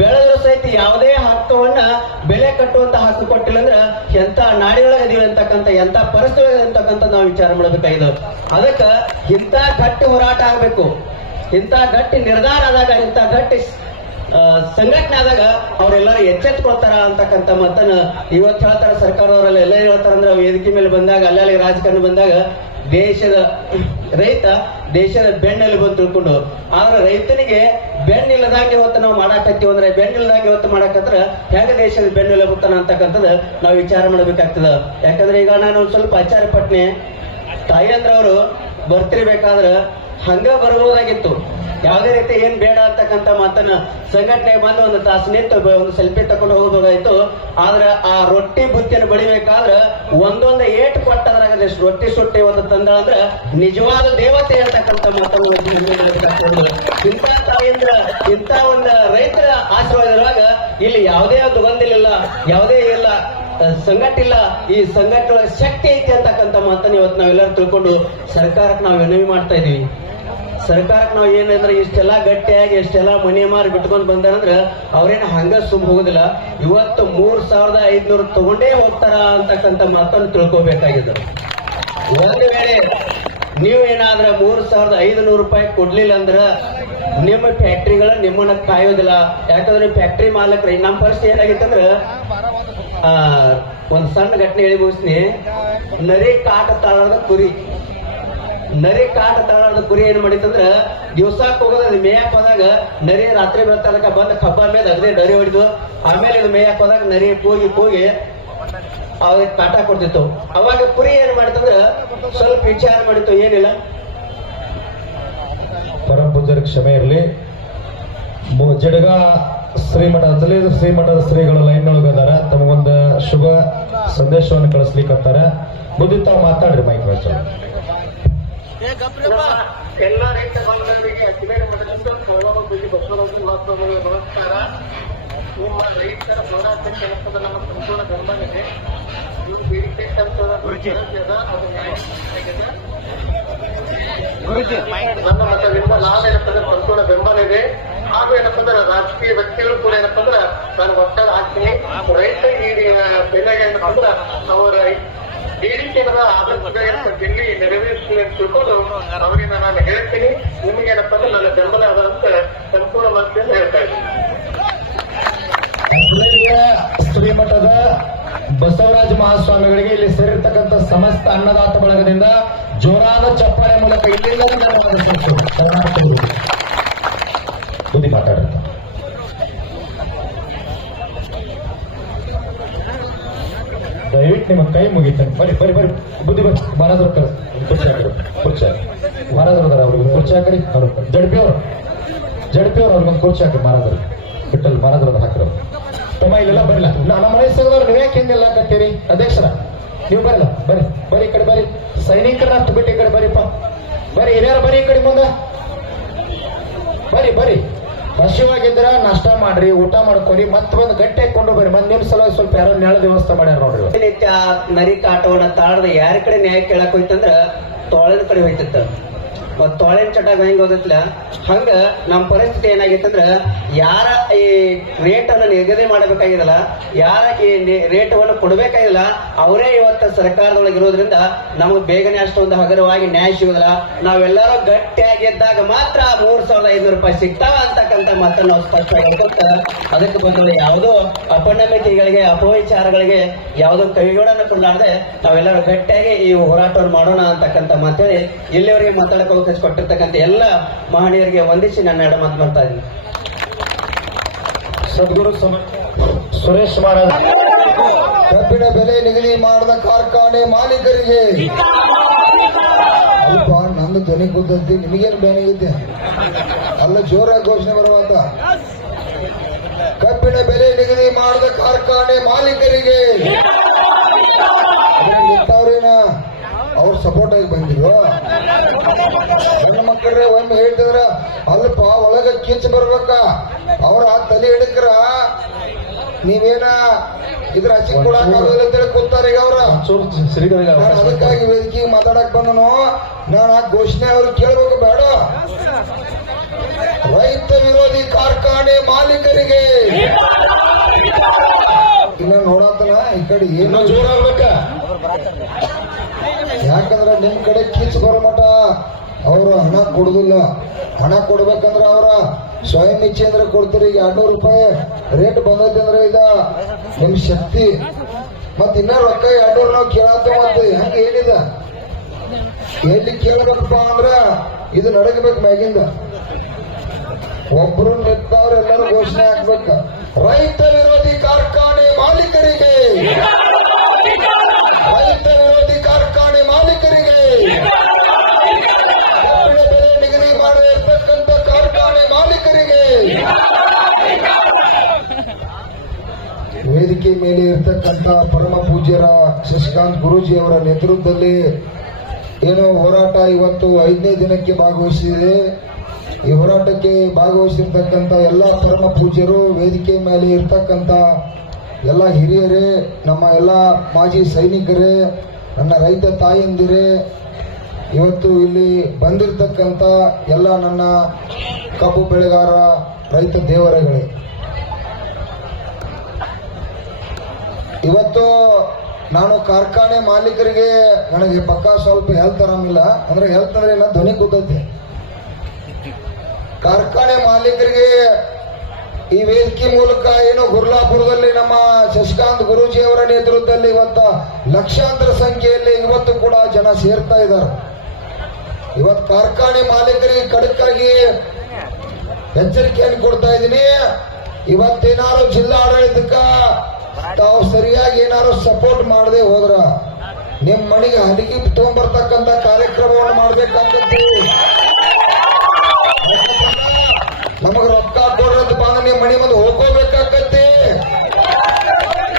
ಬೆಳೆದ್ರು ಸಹಿತ ಯಾವುದೇ ಹಕ್ಕವನ್ನ ಬೆಲೆ ಕಟ್ಟುವಂತ ಹಕ್ಕು ಕೊಟ್ಟಿಲ್ಲ ಅಂದ್ರ ಎಂತ ನಾಡಿಯೊಳಗೆ ಇದೀವಿ ಅಂತಕ್ಕಂಥ ಎಂತ ಪರಿಸ್ಥಿತಿ ಅಂತಕ್ಕಂಥ ನಾವು ವಿಚಾರ ಮಾಡಬೇಕಾಗಿದೆ. ಅದಕ್ಕ ಇಂಥ ಗಟ್ಟಿ ಹೋರಾಟ ಆಗ್ಬೇಕು, ಇಂಥ ಗಟ್ಟಿ ನಿರ್ಧಾರ ಆದಾಗ, ಇಂಥ ಗಟ್ಟಿ ಸಂಘಟನೆ ಆದಾಗ ಅವರೆಲ್ಲರೂ ಎಚ್ಚೆತ್ಕೊಳ್ತಾರ ಅಂತಕ್ಕಂಥ ಮಾತನ್ನ ಇವತ್ತು ಹೇಳ್ತಾರ ಸರ್ಕಾರದವರೆಲ್ಲ. ಎಲ್ಲ ಹೇಳ್ತಾರ ಅಂದ್ರೆ ವೇದಿಕೆ ಮೇಲೆ ಬಂದಾಗ ಅಲ್ಲಲ್ಲಿ ರಾಜಕಾರಣ ಬಂದಾಗ ದೇಶದ ರೈತ ದೇಶದ ಬೆನ್ನೆಲುಬು ಅಂತ ತಿಳ್ಕೊಂಡು, ಆದ್ರೆ ರೈತನಿಗೆ ಬೆನ್ನಿಲ್ಲದಾಗಿ ಇವತ್ತು ನಾವು ಮಾಡಾಕತ್ತೀವಿ ಅಂದ್ರೆ ಬೆನ್ನಿಲ್ಲದಾಗಿ ಇವತ್ತು ಮಾಡಾಕತ್ರ ಹೆಂಗ ದೇಶದ ಬೆನ್ನೆಲುಬುತ್ತಾನ ಅಂತಕ್ಕಂಥದ್ದು ನಾವು ವಿಚಾರ ಮಾಡಬೇಕಾಗ್ತದ. ಯಾಕಂದ್ರೆ ಈಗ ನಾನು ಒಂದ್ ಸ್ವಲ್ಪ ಆಚಾರ ಪಟ್ನೆ ತಾಯಿಯಂದ್ರವರು ಬರ್ತಿರ್ಬೇಕಾದ್ರ ಹಂಗ ಬರ್ಬೋದಾಗಿತ್ತು. ಯಾವುದೇ ರೀತಿ ಏನ್ ಬೇಡ ಅಂತಕ್ಕಂಥ ಮಾತನ್ನ ಸಂಘಟನೆ ಬಂದು ಒಂದು ತಾಸು ನಿಂತು ಒಂದು ಸೆಲ್ಫಿ ತಕೊಂಡು ಹೋಗ್ಬೋದಾಯ್ತು. ಆದ್ರೆ ಆ ರೊಟ್ಟಿ ಬುತ್ತಿಯನ್ನು ಬಡಿಬೇಕಾದ್ರೆ ಒಂದೊಂದು ಏಟು ಕೊಟ್ಟದ್ರಾಗ ರೊಟ್ಟಿ ಸುಟ್ಟಿ ಒಂದು ತಂದ ಅಂದ್ರೆ ನಿಜವಾದ ದೇವತೆ ಅಂತಕ್ಕಂಥ ಮಾತನ್ನು ಇಂಥ ತಾಯಿಯಿಂದ ಇಂಥ ಒಂದು ರೈತರ ಆಶೀರ್ವಾದದೊಳಗ ಇಲ್ಲಿ ಯಾವುದೇ ಒಂದು ಗೊಂದಲಿಲ್ಲ, ಯಾವುದೇ ಇಲ್ಲ ಸಂಘಟಿಲ್ಲ. ಈ ಸಂಘಟನೆ ಶಕ್ತಿ ಐತಿ ಅಂತಕ್ಕಂಥ ಮಾತನ್ನ ಇವತ್ತು ನಾವೆಲ್ಲರೂ ತಿಳ್ಕೊಂಡು ಸರ್ಕಾರಕ್ಕೆ ನಾವು ವಿನವಿ ಮಾಡ್ತಾ ಇದೀವಿ. ಸರ್ಕಾರಕ್ಕೆ ನಾವು ಏನಂದ್ರೆ ಇಷ್ಟೆಲ್ಲಾ ಗಟ್ಟಿಯಾಗಿ ಇಷ್ಟೆಲ್ಲಾ ಮನೆ ಮಾರಿ ಬಿಟ್ಕೊಂಡು ಬಂದಾರಂದ್ರ ಅವ್ರೇನು ಹಂಗ ಸುಮ್ ಹೋಗುದಿಲ್ಲ. ಇವತ್ತು 3,500 ತಗೊಂಡೇ ಹೋಗ್ತಾರ ಅಂತಕ್ಕಂಥ ಮಾತನ್ನು ತಿಳ್ಕೊಬೇಕಾಗಿದೆ. ಒಂದು ವೇಳೆ ನೀವೇನಾದ್ರ 3,500 ರೂಪಾಯಿ ಕೊಡ್ಲಿಲ್ಲ ಅಂದ್ರ ನಿಮ್ಮ ಫ್ಯಾಕ್ಟ್ರಿಗಳ ನಿಮ್ಮನ್ನ ಕಾಯೋದಿಲ್ಲ. ಯಾಕಂದ್ರೆ ಫ್ಯಾಕ್ಟ್ರಿ ಮಾಲಕ್ರಿ ನಮ್ಮ ಪರಿಸ್ಥಿತಿ ಏನಾಗಿತ್ತಂದ್ರ ಒಂದ್ ಸಣ್ಣ ಘಟನೆ ಹೇಳಿ ಮುಗಿಸ್ತೀನಿ. ನರಿ ಕಾಟ ತಾಳದ ಕುರಿ ಏನ್ ಮಾಡಿತ್ತಂದ್ರ ದಿವ್ಸಕ್ಕೆ ಹೋಗೋದ ಮೇಯಕ್ ಹೋದಾಗ ನರಿ ರಾತ್ರಿ ಬರ್ತದಕ್ಕ ಬಂದ ಕಬ್ಬ ಮೇಲೆ ಅದೇ ನರಿ ಹೊಡಿದು ಆಮೇಲೆ ಇದು ಮೇಯಕ್ ಹೋದಾಗ ನರಿ ಕೂಗಿ ಅವ್ರಿಗೆ ಕಾಟ ಕೊಡ್ತಿತ್ತು. ಅವಾಗ ಕುರಿ ಏನ್ ಮಾಡಿತ್ತಂದ್ರ ಸ್ವಲ್ಪ ವಿಚಾರ ಮಾಡಿತ್ತು, ಏನಿಲ್ಲ ಪರಮ ಪೂಜ್ಯರ ಕ್ಷಮೆ ಇರಲಿ. ಜಡಗ ಶ್ರೀಮಠ ಅಂಜಲಿ ಶ್ರೀಮಠದ ಶ್ರೀಗಳ ಲೈನ್ ಒಳಗದಾರ, ತಮಗೊಂದು ಶುಭ ಸಂದೇಶವನ್ನು ಕಳಿಸ್ಲಿಕ್ಕತ್ತಾರ. ಬುದ್ಧಿ ತಾವು ಮಾತಾಡ್ರಿ ಮೈಕ್ ವೆಚ್ಚ. ಎಲ್ಲ ರೈತ ಬಂಧುಗಳಿಗೆ ಹದಿನೈದು ಮಠದಲ್ಲಿ ನಮಸ್ಕಾರ. ನಿಮ್ಮ ರೈತರ ಹೋರಾಟ ಕೆಲಸದ ನಮ್ಮ ಸಂಪೂರ್ಣ ಬೆಂಬಲಿದೆ. ಇವರು ಬೇಡಿಕೆ ಕೆಲಸದ ನಮ್ಮ ಮಠದಿಂದ ನಾವೇನಪ್ಪಂದ್ರೆ ಸಂಪೂರ್ಣ ಬೆಂಬಲ ಇದೆ. ಹಾಗೂ ಏನಪ್ಪಂದ್ರೆ ರಾಜಕೀಯ ವ್ಯಕ್ತಿಗಳು ಕೂಡ ಏನಪ್ಪಂದ್ರೆ ನಾನು ಒತ್ತಡ ಹಾಕ್ತೀನಿ. ರೈತ ಈ ಬೆಲೆಗೆ ಏನಪ್ಪಂದ್ರೆ ಅವರ ಬೇಡಿಕೆಗಳ ಆದರ್ಶಗಳನ್ನ ಜಿಲ್ಲೆ ನೆರವೇರಿಸಲಿ ಅಂತ ತಿಳ್ಕೊಂಡು ಅವರಿಗೆ ನಾನು ಹೇಳ್ತೀನಿ. ನಿಮಗೇನಪ್ಪ ಅಂದ್ರೆ ನನ್ನ ಬೆಂಬಲ ಆದಂತ ಸಂಪೂರ್ಣ ಮನಸ್ಸಿಂದ ಹೇಳ್ತಾ ಇದ್ದೀನಿ. ಶ್ರೀಮಠದ ಬಸವರಾಜ ಮಹಾಸ್ವಾಮಿಗಳಿಗೆ ಇಲ್ಲಿ ಸೇರಿರ್ತಕ್ಕಂಥ ಸಮಸ್ತ ಅನ್ನದಾತ ಬಳಗದಿಂದ ಜೋರಾದ ಚಪ್ಪಾಳೆ ಮೂಲಕ ಇಲ್ಲಿಂದ ಬುದ್ಧಿ ಮಾತಾಡುತ್ತೆ. ದಯವಿಟ್ಟು ನಿಮ್ಮ ಕೈ ಮುಗಿತಾನೆ. ಬರೀ ಬರೀ ಬರೀ ಬುದ್ಧಿ ಬರ್ ಮಹಾರಾಜರು ಕುರ್ಚಿ ಮಹಾರಾಜರು ಅವ್ರಿಗೆ ಕುರ್ಚಿ ಹಾಕರಿ. ಅವ್ರು ಜಡ್ಪಿ ಅವ್ರು ಅವ್ರಿಗೊಂದು ಕುರ್ಚಿ ಹಾಕಿ ಮಹಾರಾಜರು ಬಿಟ್ಟಲ್ಲಿ ಮಹಾರಾಜರು ಹಾಕಿರೋ ತಮ್ಮ ಇಲ್ಲೆಲ್ಲ ಬರಲ್ಲ. ನಮ್ಮ ವಯಸ್ಸಾದವ್ರು ನೀವು ಯಾಕೆ ಹಿಂಗೆಲ್ಲ ಹಾಕತ್ತೀರಿ? ಅಧ್ಯಕ್ಷರ ನೀವು ಬರಲ್ಲ, ಬರ್ರಿ ಬರೀ ಈ ಕಡೆ ಬರ್ರಿ. ಸೈನಿಕರನ್ನ ಬಿಟ್ಟು ಈ ಕಡೆ ಬರೀಪ್ಪ, ಬರ್ರಿ ಹಿರಿಯರು ಬರೀ ಈ ಕಡೆ ಮುಂದೆ ಬರ್ರಿ. ಹಸಿವಾಗಿದ್ರ ನಾಷ್ಟ ಮಾಡ್ರಿ, ಊಟ ಮಾಡ್ಕೊರಿ, ಮತ್ತೆ ಬಂದು ಗಟ್ಟಿ ಹಾಕೊಂಡು ಬರ್ರಿ. ಮತ್ತೆ ನಿಮ್ ಸಲುವಾಗಿ ಸ್ವಲ್ಪ ಯಾರೋ ನೆಳದ ವ್ಯವಸ್ಥೆ ಮಾಡ್ಯಾರ ನೋಡ್ರಿ. ನಿತ್ಯ ನರಿ ಕಾಟವನ್ನ ತಾಳದ ಯಾರ ಕಡೆ ನ್ಯಾಯ ಕೇಳಕ್ ಹೋಯ್ತಂದ್ರ ತೊಳೆದ ಕಡೆ ಹೋಯ್ತಿತ್ತ. ಮತ್ ತೊಳೆನ್ ಚಟಾಗ ಹೆಂಗ್ ಹೋಗತ್ಲ ಹಂಗ ನಮ್ ಪರಿಸ್ಥಿತಿ ಏನಾಗಿತ್ತಂದ್ರ ಯಾರ ಈ ರೇಟ್ ಅನ್ನ ನಿಗದಿ ಮಾಡಬೇಕಾಗಿದಲ್ಲ, ಯಾರ ಈ ರೇಟ್ ಅನ್ನು ಕೊಡ್ಬೇಕಾಗಿಲ್ಲ, ಅವರೇ ಇವತ್ತ ಸರ್ಕಾರದೊಳಗೆ ಇರೋದ್ರಿಂದ ನಮ್ಗೆ ಬೇಗನೆ ಅಷ್ಟೊಂದು ಹಗುರವಾಗಿ ನ್ಯಾಯ ಸಿಗುದಿಲ್ಲ. ನಾವೆಲ್ಲರೂ ಗಟ್ಟಿಯಾಗಿದ್ದಾಗ ಮಾತ್ರ 3,500 ರೂಪಾಯಿ ಸಿಗ್ತಾವ ಅಂತಕ್ಕಂಥ ಮಾತನ್ನು ನಾವು ಸ್ಪಷ್ಟವಾಗಿರ್ತಕ್ಕ. ಅದಕ್ಕೆ ಬಂದ ಯಾವುದೋ ಅಪನಂಬಿಕೆಗಳಿಗೆ ಅಪವಿಚಾರಗಳಿಗೆ ಯಾವುದೋ ಕೈಗೂಡನ್ನು ಕೊಂಡಾಡದೆ ನಾವೆಲ್ಲರೂ ಗಟ್ಟಿಯಾಗಿ ಈ ಹೋರಾಟವನ್ನು ಮಾಡೋಣ ಅಂತಕ್ಕಂಥ ಮಾತೇಳಿ ಇಲ್ಲಿವರೆಗೆ ಮಾತಾಡಕ್ಕೆ ಅವಕಾಶ ಕೊಟ್ಟಿರ್ತಕ್ಕಂಥ ಎಲ್ಲ ಮಹನೀಯರಿಗೆ ವಂದಿಸಿ ನನ್ನ ಎರಡು ಮಾತು ಮಾಡ್ತಾ ಇದ್ದೀನಿ. ಸದ್ಗುರು ಸುರೇಶ್ ಮಹಾರಾಜ್. ಕಬ್ಬಿಣ ಬೆಲೆ ನಿಗದಿ ಮಾಡದ ಕಾರ್ಖಾನೆ ಮಾಲೀಕರಿಗೆ ಅಲ್ಪ ನಂದು ಧ್ವನಿ ಕೂತಂತೆ ನಿಮಗೇನು ಬೇನಿಗಿದೆ ಅಲ್ಲ, ಜೋರಾಗಿ ಘೋಷಣೆ ಬರುವಂತ. ಕಬ್ಬಿಣ ಬೆಲೆ ನಿಗದಿ ಮಾಡದ ಕಾರ್ಖಾನೆ ಮಾಲೀಕರಿಗೆ ಅವ್ರೇನ ಅವ್ರ ಸಪೋರ್ಟ್ ಆಗಿ ಬಂದಿರು. ಹೆಣ್ಣು ಮಕ್ಕಳೇ ಒಮ್ಮೆ ಹೇಳ್ತಿದ್ರ ಅಲ್ಪ ಒಳಗ ಕಿಚ್ಚ ಬರ್ಬೇಕ, ಅವ್ರ ತಲೆ ಹಿಡಕ್ರ ನೀವೇನ ಇದ್ರ ಹಚ್ಚಿ ಕೊಡಕ್ಕಾಗೋದಿಲ್ಲ ಅಂತೇಳಿ ಕೂತಾರ ಈಗ ಅವ್ರ. ನಾನು ಅದಕ್ಕಾಗಿ ವೇದಿಕೆಗೆ ಮಾತಾಡಕ್ ಬಂದನು. ನಾನು ಆ ಘೋಷಣೆ ಅವ್ರು ಕೇಳ್ಬೇಕು ಬೇಡ. ರೈತ ವಿರೋಧಿ ಕಾರ್ಖಾನೆ ಮಾಲೀಕರಿಗೆ ಇನ್ನ ನೋಡತ್ತನ ಈ ಕಡೆ ಏನು ಜೋರಾಗ್ಬೇಕ. ಯಾಕಂದ್ರೆ ನಿಮ್ ಕಡೆ ಕಿಚ್ಚ ಬರೋ ಮಟ ಅವರು ಹಣ ಕೊಡುದಿಲ್ಲ. ಹಣ ಕೊಡ್ಬೇಕಂದ್ರ ಅವರ ಸ್ವಯಂ ಇಚ್ಛೆ ಅಂದ್ರೆ ಕೊಡ್ತೀರಿ. ಈಗ 200 ರೂಪಾಯಿ ರೇಟ್ ಬಂದೈತೆ ಅಂದ್ರೆ ಈಗ ನಿಮ್ ಶಕ್ತಿ. ಮತ್ ಇನ್ನ ರೊಕ್ಕ 200 ನಾವು ಕೇಳತ್ತೇವ ಅಂತ ಹೆಂಗ ಏನಿದ ಎಲ್ಲಿ ಕೇಳಬೇಕಪ್ಪ ಅಂದ್ರ ಇದು ನಡಗಬೇಕು ಮ್ಯಾಗಿಂದ. ಒಬ್ರು ನಿಂತವ್ರು ಎಲ್ಲರೂ ಘೋಷಣೆ ಹಾಕ್ಬೇಕ. ರೈತ ವಿರೋಧಿ ಕಾರ್ಖಾನೆ ಮಾಲೀಕರಿಗೆ, ರೈತ ವಿರೋಧಿ ಕಾರ್ಖಾನೆ ಮಾಲೀಕರಿಗೆ, ಕಬ್ಬಿಣ ಬೆಲೆ ನಿಗದಿ ಮಾಡದೇ ಇರ್ತಕ್ಕಂಥ ಕಾರ್ಖಾನೆ ಮಾಲೀಕರಿಗೆ. ವೇದಿಕೆ ಮೇಲೆ ಇರ್ತಕ್ಕಂಥ ಪರಮ ಪೂಜ್ಯರ ಶಶಿಕಾಂತ್ ಗುರೂಜಿ ಅವರ ನೇತೃತ್ವದಲ್ಲಿ ಏನು ಹೋರಾಟ ಇವತ್ತು 5ನೇ ದಿನಕ್ಕೆ ಭಾಗವಹಿಸಿದೆ. ಈ ಹೋರಾಟಕ್ಕೆ ಭಾಗವಹಿಸಿರ್ತಕ್ಕಂಥ ಎಲ್ಲ ಪರಮ ಪೂಜ್ಯರು, ವೇದಿಕೆ ಮೇಲೆ ಇರ್ತಕ್ಕಂಥ ಎಲ್ಲ ಹಿರಿಯರೇ, ನಮ್ಮ ಎಲ್ಲ ಮಾಜಿ ಸೈನಿಕರೇ, ನನ್ನ ರೈತ ತಾಯಂದಿರೇ, ಇವತ್ತು ಇಲ್ಲಿ ಬಂದಿರತಕ್ಕಂಥ ಎಲ್ಲ ನನ್ನ ಕಬ್ಬು ಬೆಳೆಗಾರ ರೈತ ದೇವರುಗಳೇ, ಇವತ್ತು ನಾನು ಕಾರ್ಖಾನೆ ಮಾಲೀಕರಿಗೆ ನನಗೆ ಪಕ್ಕ ಸ್ವಲ್ಪ ಹೆಲ್ತ್ ಆರಾಮಿಲ್ಲ. ಅಂದ್ರೆ ಹೆಲ್ತ್ ಅಂದ್ರೆ ಎಲ್ಲ ಧ್ವನಿ ಕೂತೈತಿ. ಕಾರ್ಖಾನೆ ಮಾಲೀಕರಿಗೆ ಈ ವೇದಿಕೆ ಮೂಲಕ ಏನು ಗುರ್ಲಾಪುರದಲ್ಲಿ ನಮ್ಮ ಶಶಿಕಾಂತ್ ಗುರೂಜಿ ಅವರ ನೇತೃತ್ವದಲ್ಲಿ ಇವತ್ತು ಲಕ್ಷಾಂತರ ಸಂಖ್ಯೆಯಲ್ಲಿ ಇವತ್ತು ಕೂಡ ಜನ ಸೇರ್ತಾ ಇದ್ದಾರೆ. ಇವತ್ತು ಕಾರ್ಖಾನೆ ಮಾಲೀಕರಿಗೆ ಖಡಕ್ಕಾಗಿ ಎಚ್ಚರಿಕೆಯನ್ನು ಕೊಡ್ತಾ ಇದ್ದೀನಿ. ಇವತ್ತೇನಾದ್ರು ಜಿಲ್ಲಾಡಳಿತಕ್ಕ ತಾವು ಸರಿಯಾಗಿ ಏನಾದ್ರು ಸಪೋರ್ಟ್ ಮಾಡದೆ ಹೋದ್ರ ನಿಮ್ ಮನೆಗೆ ಹಲಿಗೆ ತಗೊಂಡ್ಬರ್ತಕ್ಕಂಥ ಕಾರ್ಯಕ್ರಮವನ್ನು ಮಾಡ್ಬೇಕಾಗ್ತದೆ. ನಮಗ್ ರೊಕ್ಕ ಕೊಡ್ರದ್ದು ಬಂದ ನಿಮ್ ಮನೆ ಮುಂದೆ ಹೋಗ್ಕೋಬೇಕಾಗತ್ತೆ.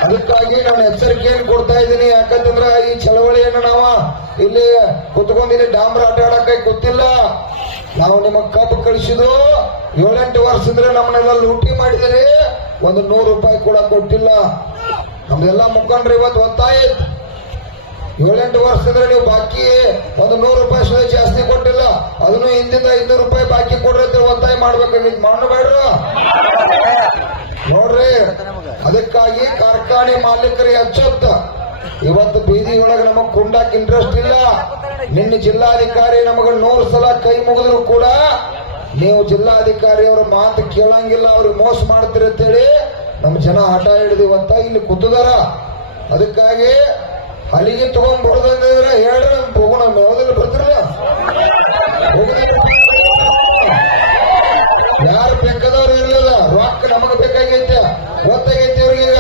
ಅದಕ್ಕಾಗಿ ನಾನು ಎಚ್ಚರಿಕೆಯನ್ನು ಕೊಡ್ತಾ ಇದ್ದೀನಿ. ಯಾಕಂತಂದ್ರ ಈ ಚಳವಳಿಯನ್ನು ನಾವು ಇಲ್ಲಿ ಕುತ್ಕೊಂಡಿಲ್ಲಿ ಡಾಂಬ್ರ ಆಟ ಆಡಕ್ಕೆ ಗೊತ್ತಿಲ್ಲ. ನಾವು ನಿಮಗ್ ಕಬ್ಬು ಕಳಿಸಿದ್ದು 7-8 ವರ್ಷದಿಂದ ನಮ್ಮನ್ನೆಲ್ಲ ಲೂಟಿ ಮಾಡಿದಿರಿ. ಒಂದು 100 ರೂಪಾಯಿ ಕೂಡ ಕೊಟ್ಟಿಲ್ಲ. ನಮ್ದೆಲ್ಲ ಮುಖಂಡ್ರೆ ಇವತ್ತು ಒತ್ತಾಯ 7-8 ವರ್ಷದಿಂದ ನೀವು ಬಾಕಿ ಒಂದು 100 ರೂಪಾಯಿ ಸುದ್ದಿ ಜಾಸ್ತಿ ಕೊಟ್ಟಿಲ್ಲ. ಅದನ್ನು ಹಿಂದಿಂದ 500 ರೂಪಾಯಿ ಬಾಕಿ ಕೊಡ್ರಿ ಒತ್ತಾಯ ಮಾಡ್ಬೇಕಾಗಿತ್ತು. ಮಾಡಬೇಡ್ರ ನೋಡ್ರಿ. ಅದಕ್ಕಾಗಿ ಕಾರ್ಖಾನೆ ಮಾಲೀಕರಿಗೆ ಅಚ್ಚೊತ್ತ ಇವತ್ತು ಬೀದಿ ಒಳಗೆ ನಮಗ್ ಕುಂಡಾಕ್ ಇಂಟ್ರೆಸ್ಟ್ ಇಲ್ಲ. ನಿನ್ನೆ ಜಿಲ್ಲಾಧಿಕಾರಿ ನಮಗ 100 ಸಲ ಕೈ ಮುಗಿದ್ರು ಕೂಡ ನೀವು ಜಿಲ್ಲಾಧಿಕಾರಿ ಅವರ ಮಾತು ಕೇಳಂಗಿಲ್ಲ, ಅವ್ರಿಗೆ ಮೋಸ ಮಾಡ್ತೀರಿ ಅಂತೇಳಿ ನಮ್ಮ ಜನ ಆಟ ಹಿಡಿದು ಇವತ್ತ ಇಲ್ಲಿ ಕೂತದಾರ. ಅದಕ್ಕಾಗಿ ಅಲ್ಲಿಗೆ ತಗೊಂಡ್ಬರೋದಂದ್ರೆ ಹೇಳ್ರಿ ಹೋಗೋಣ. ಯಾವುದಿಲ್ಲ ಬರ್ತಿರಲ್ಲ, ಯಾರು ಬೇಕಾದವ್ರು ಇರಲಿಲ್ಲ. ರೊಕ್ಕ ನಮಗ್ ಬೇಕಾಗೈತೆ, ಗೊತ್ತಾಗೈತಿ ಅವ್ರಿಗೀಗ.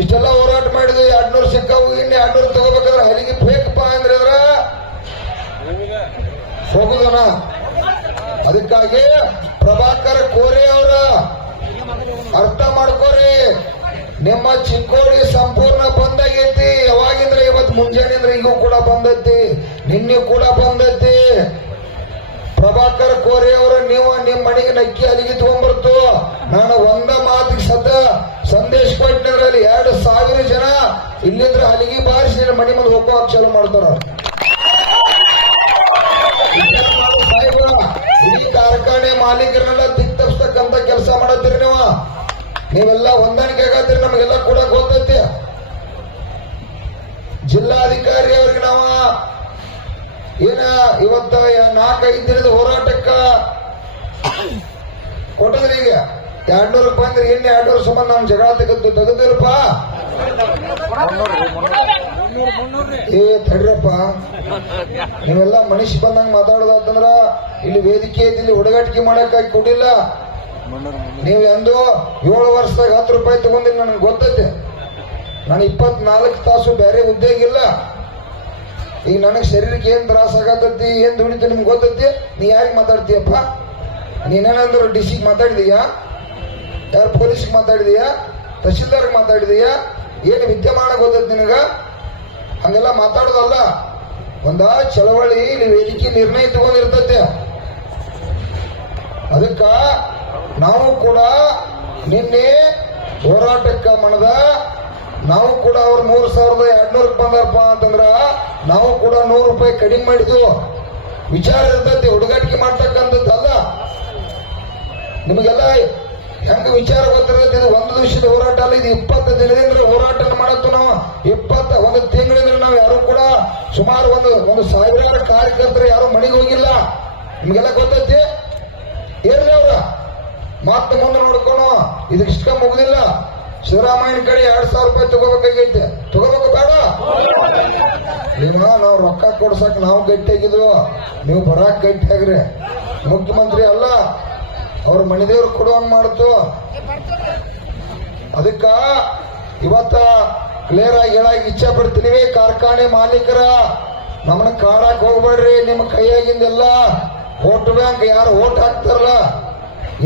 ಇಷ್ಟೆಲ್ಲ ಹೋರಾಟ ಮಾಡಿದ್ವಿ, 200 ಸಿಕ್ಕಾವು, ಇನ್ನು 200 ತಗೋಬೇಕಾದ್ರೆ ಅಲ್ಲಿಗೆ ಬೇಕಪ್ಪ ಅಂದ್ರೆ ಹೋಗುದನ. ಅದಕ್ಕಾಗಿ ಪ್ರಭಾಕರ್ ಕೋರೆ ಅವರ ಅರ್ಥ ಮಾಡ್ಕೋರಿ. ನಿಮ್ಮ ಚಿಕ್ಕೋಡಿ ಸಂಪೂರ್ಣ ಬಂದಾಗೈತಿ. ಯಾವಾಗಿಂದ್ರೆ ಇವತ್ತು ಮುಂಜಾನೆ ಅಂದ್ರೆ ಈಗೂ ಕೂಡ ಬಂದೈತಿ, ನಿನ್ನೆ ಕೂಡ ಬಂದೈತಿ. ಪ್ರಭಾಕರ್ ಕೋರೆ ಅವರ ನೀವು ನಿಮ್ಮ ಮನೆಗೆ ನಕ್ಕಿ ಅಲ್ಲಿಗೆ ತಗೊಂಡ್ಬರ್ತು. ನಾನು ಒಂದ ಮಾತಿಗೆ ಸಂದೇಶ ಕೊಟ್ಟಿದ್ರೆ ಅಲ್ಲಿ 2,000 ಜನ ಇಲ್ಲಿಂದ್ರೆ ಅಲ್ಲಿಗೆ ಬಾರಿಸಿ ಮನೆ ಮುಂದೆ ಹೋಗೋ ಚಾಲು ಮಾಡ್ತಾರ. ಕಾರ್ಖಾನೆ ಮಾಲೀಕರನ್ನೆಲ್ಲ ದಿಕ್ತಪ್ಸ್ತಕ್ಕಂತ ಕೆಲಸ ಮಾಡತ್ತೀರಿ ನೀವೆಲ್ಲ ಹೊಂದಾಣಿಕೆ ಆಗತ್ತೀರಿ, ನಮಗೆಲ್ಲ ಕೂಡ ಗೊತ್ತೈತಿ. ಜಿಲ್ಲಾಧಿಕಾರಿ ಅವ್ರಿಗೆ ನಾವ ಏನ ಇವತ್ತ 4-5 ದಿನದ ಹೋರಾಟಕ್ಕ ಕೊಟ್ಟದ್ರಿ. ಈಗ 200 ರೂಪಾಯಿ ಅಂದ್ರೆ ಎಣ್ಣೆ 200 ಸಂಬಂಧ ನಾವು ಜಗಳ ತೆಗೆದಿಲ್ಲಪ್ಪ. ಏ ತಡ್ರಪ್ಪ, ನೀವೆಲ್ಲ ಮನುಷ್ಯ ಬಂದಂಗ ಮಾತಾಡೋದಂದ್ರ ಇಲ್ಲಿ ವೇದಿಕೆ ಐತಿ, ಇಲ್ಲಿ ಹುಡುಗಾಟಿಕೆ ಮಾಡಕ್ಕಾಗಿ ಕೊಟ್ಟಿಲ್ಲ. ನೀವು ಎಂದು 7 ವರ್ಷದಾಗ 10 ರೂಪಾಯಿ ತಗೊಂಡಿಲ್ಲ, ನನಗೆ ಗೊತ್ತೈತೆ. ನಾನು 24 ತಾಸು ಬೇರೆ ಉದ್ಯೋಗ ಇಲ್ಲ. ಈಗ ನನಗೆ ಶರೀರಕ್ಕೆ ಏನ್ ತ್ರಾಸ ಆಗತೈತಿ, ಏನ್ ದುಡಿತು ನಿಮ್ಗೆ ಗೊತ್ತೈತಿ. ನೀ ಯಾರಿಗೆ ಮಾತಾಡ್ತೀಯಪ್ಪ? ನೀನೇನಂದ್ರು DC ಮಾತಾಡಿದೀಯಾ? ಯಾರು ಪೊಲೀಸ್ಗೆ ಮಾತಾಡಿದೀಯಾ? ತಹಶೀಲ್ದಾರ್ಗೆ ಮಾತಾಡಿದೀಯಾ? ಏನು ವಿದ್ಯಮಾನ ಗೊತ್ತೈತಿ ನಿನಗ? ಹಂಗೆಲ್ಲ ಮಾತಾಡೋದಲ್ಲ. ಒಂದ ಚಳವಳಿ ಇಲ್ಲಿ ವೇದಿಕೆ ನಿರ್ಣಯ ತಗೊಂಡಿರ್ತೈತೆ. ಅದಕ್ಕ ನಾವು ಕೂಡ ನಿನ್ನೆ ಹೋರಾಟಕ್ಕ ಮನದ ನಾವು ಕೂಡ ಅವ್ರು 3,200 ಬಂದಾರಪ್ಪ ಅಂತಂದ್ರ ನಾವು ಕೂಡ 100 ರೂಪಾಯಿ ಕಡಿಮೆ ಮಾಡಿದ್ವು. ವಿಚಾರ ಇರ್ತೈತಿ, ಹುಡುಗಾಟಿಕೆ ಮಾಡ್ತಕ್ಕಂಥದ್ದಲ್ಲ. ನಿಮಗೆಲ್ಲ ಹೆಂಗ ವಿಚಾರ ಗೊತ್ತಿರ್ತೈತಿ. ಇದು 1 ದಿವಸದ ಹೋರಾಟ ಅಲ್ಲ, ಇದು 20 ದಿನದಿಂದ ಹೋರಾಟ ಮಾಡತ್ತು ನಾವು. 1 ತಿಂಗಳಿಂದ ನಾವು ಯಾರು ಕೂಡ ಸುಮಾರು ಒಂದು ಸಾವಿರಾರು ಕಾರ್ಯಕರ್ತರು ಯಾರು ಮನೆಗೆ ಹೋಗಿಲ್ಲ. ನಿಮಗೆಲ್ಲ ಗೊತ್ತೈತಿ. ಏನ್ರಿ ಅವ್ರ ಮತ್ತೆ ಮುಂದೆ ನೋಡ್ಕೊಣ, ಇದಕ್ಕಿಷ್ಟ ಮುಗುದಿಲ್ಲ. ಸಿದ್ದರಾಮಯ್ಯನ ಕಡೆ 2,000 ರೂಪಾಯಿ ತಗೋಬೇಕಾಗೈತೆ. ತಗೋಬೇಕು ಬೇಡ? ಏನ ನಾವು ರೊಕ್ಕ ಕೊಡ್ಸಕ್ ನಾವು ಗಟ್ಟಿಯಾಗಿದ್ವು, ನೀವು ಬರಾಕ್ ಗಟ್ಟಿಯಾಗ್ರಿ. ಮುಖ್ಯಮಂತ್ರಿ ಅಲ್ಲ, ಅವ್ರ ಮನೆದೇವ್ರು ಕೊಡುವಂಗ್ ಮಾಡ್ತು. ಅದಕ್ಕ ಇವತ್ತ ಕ್ಲಿಯರ್ ಆಗಿ ಹೇಳಾಗಿ ಇಚ್ಛೆ ಪಡ್ತೀನಿ, ಕಾರ್ಖಾನೆ ಮಾಲೀಕರ ನಮ್ಮನ್ನ ಕಾಡಾಕ್ ಹೋಗ್ಬೇಡ್ರಿ. ನಿಮ್ಮ ಕೈಯಾಗಿಂದೆಲ್ಲ ವೋಟ್ ಬ್ಯಾಂಕ್ ಯಾರು ವೋಟ್ ಹಾಕ್ತಾರಲ್ಲ,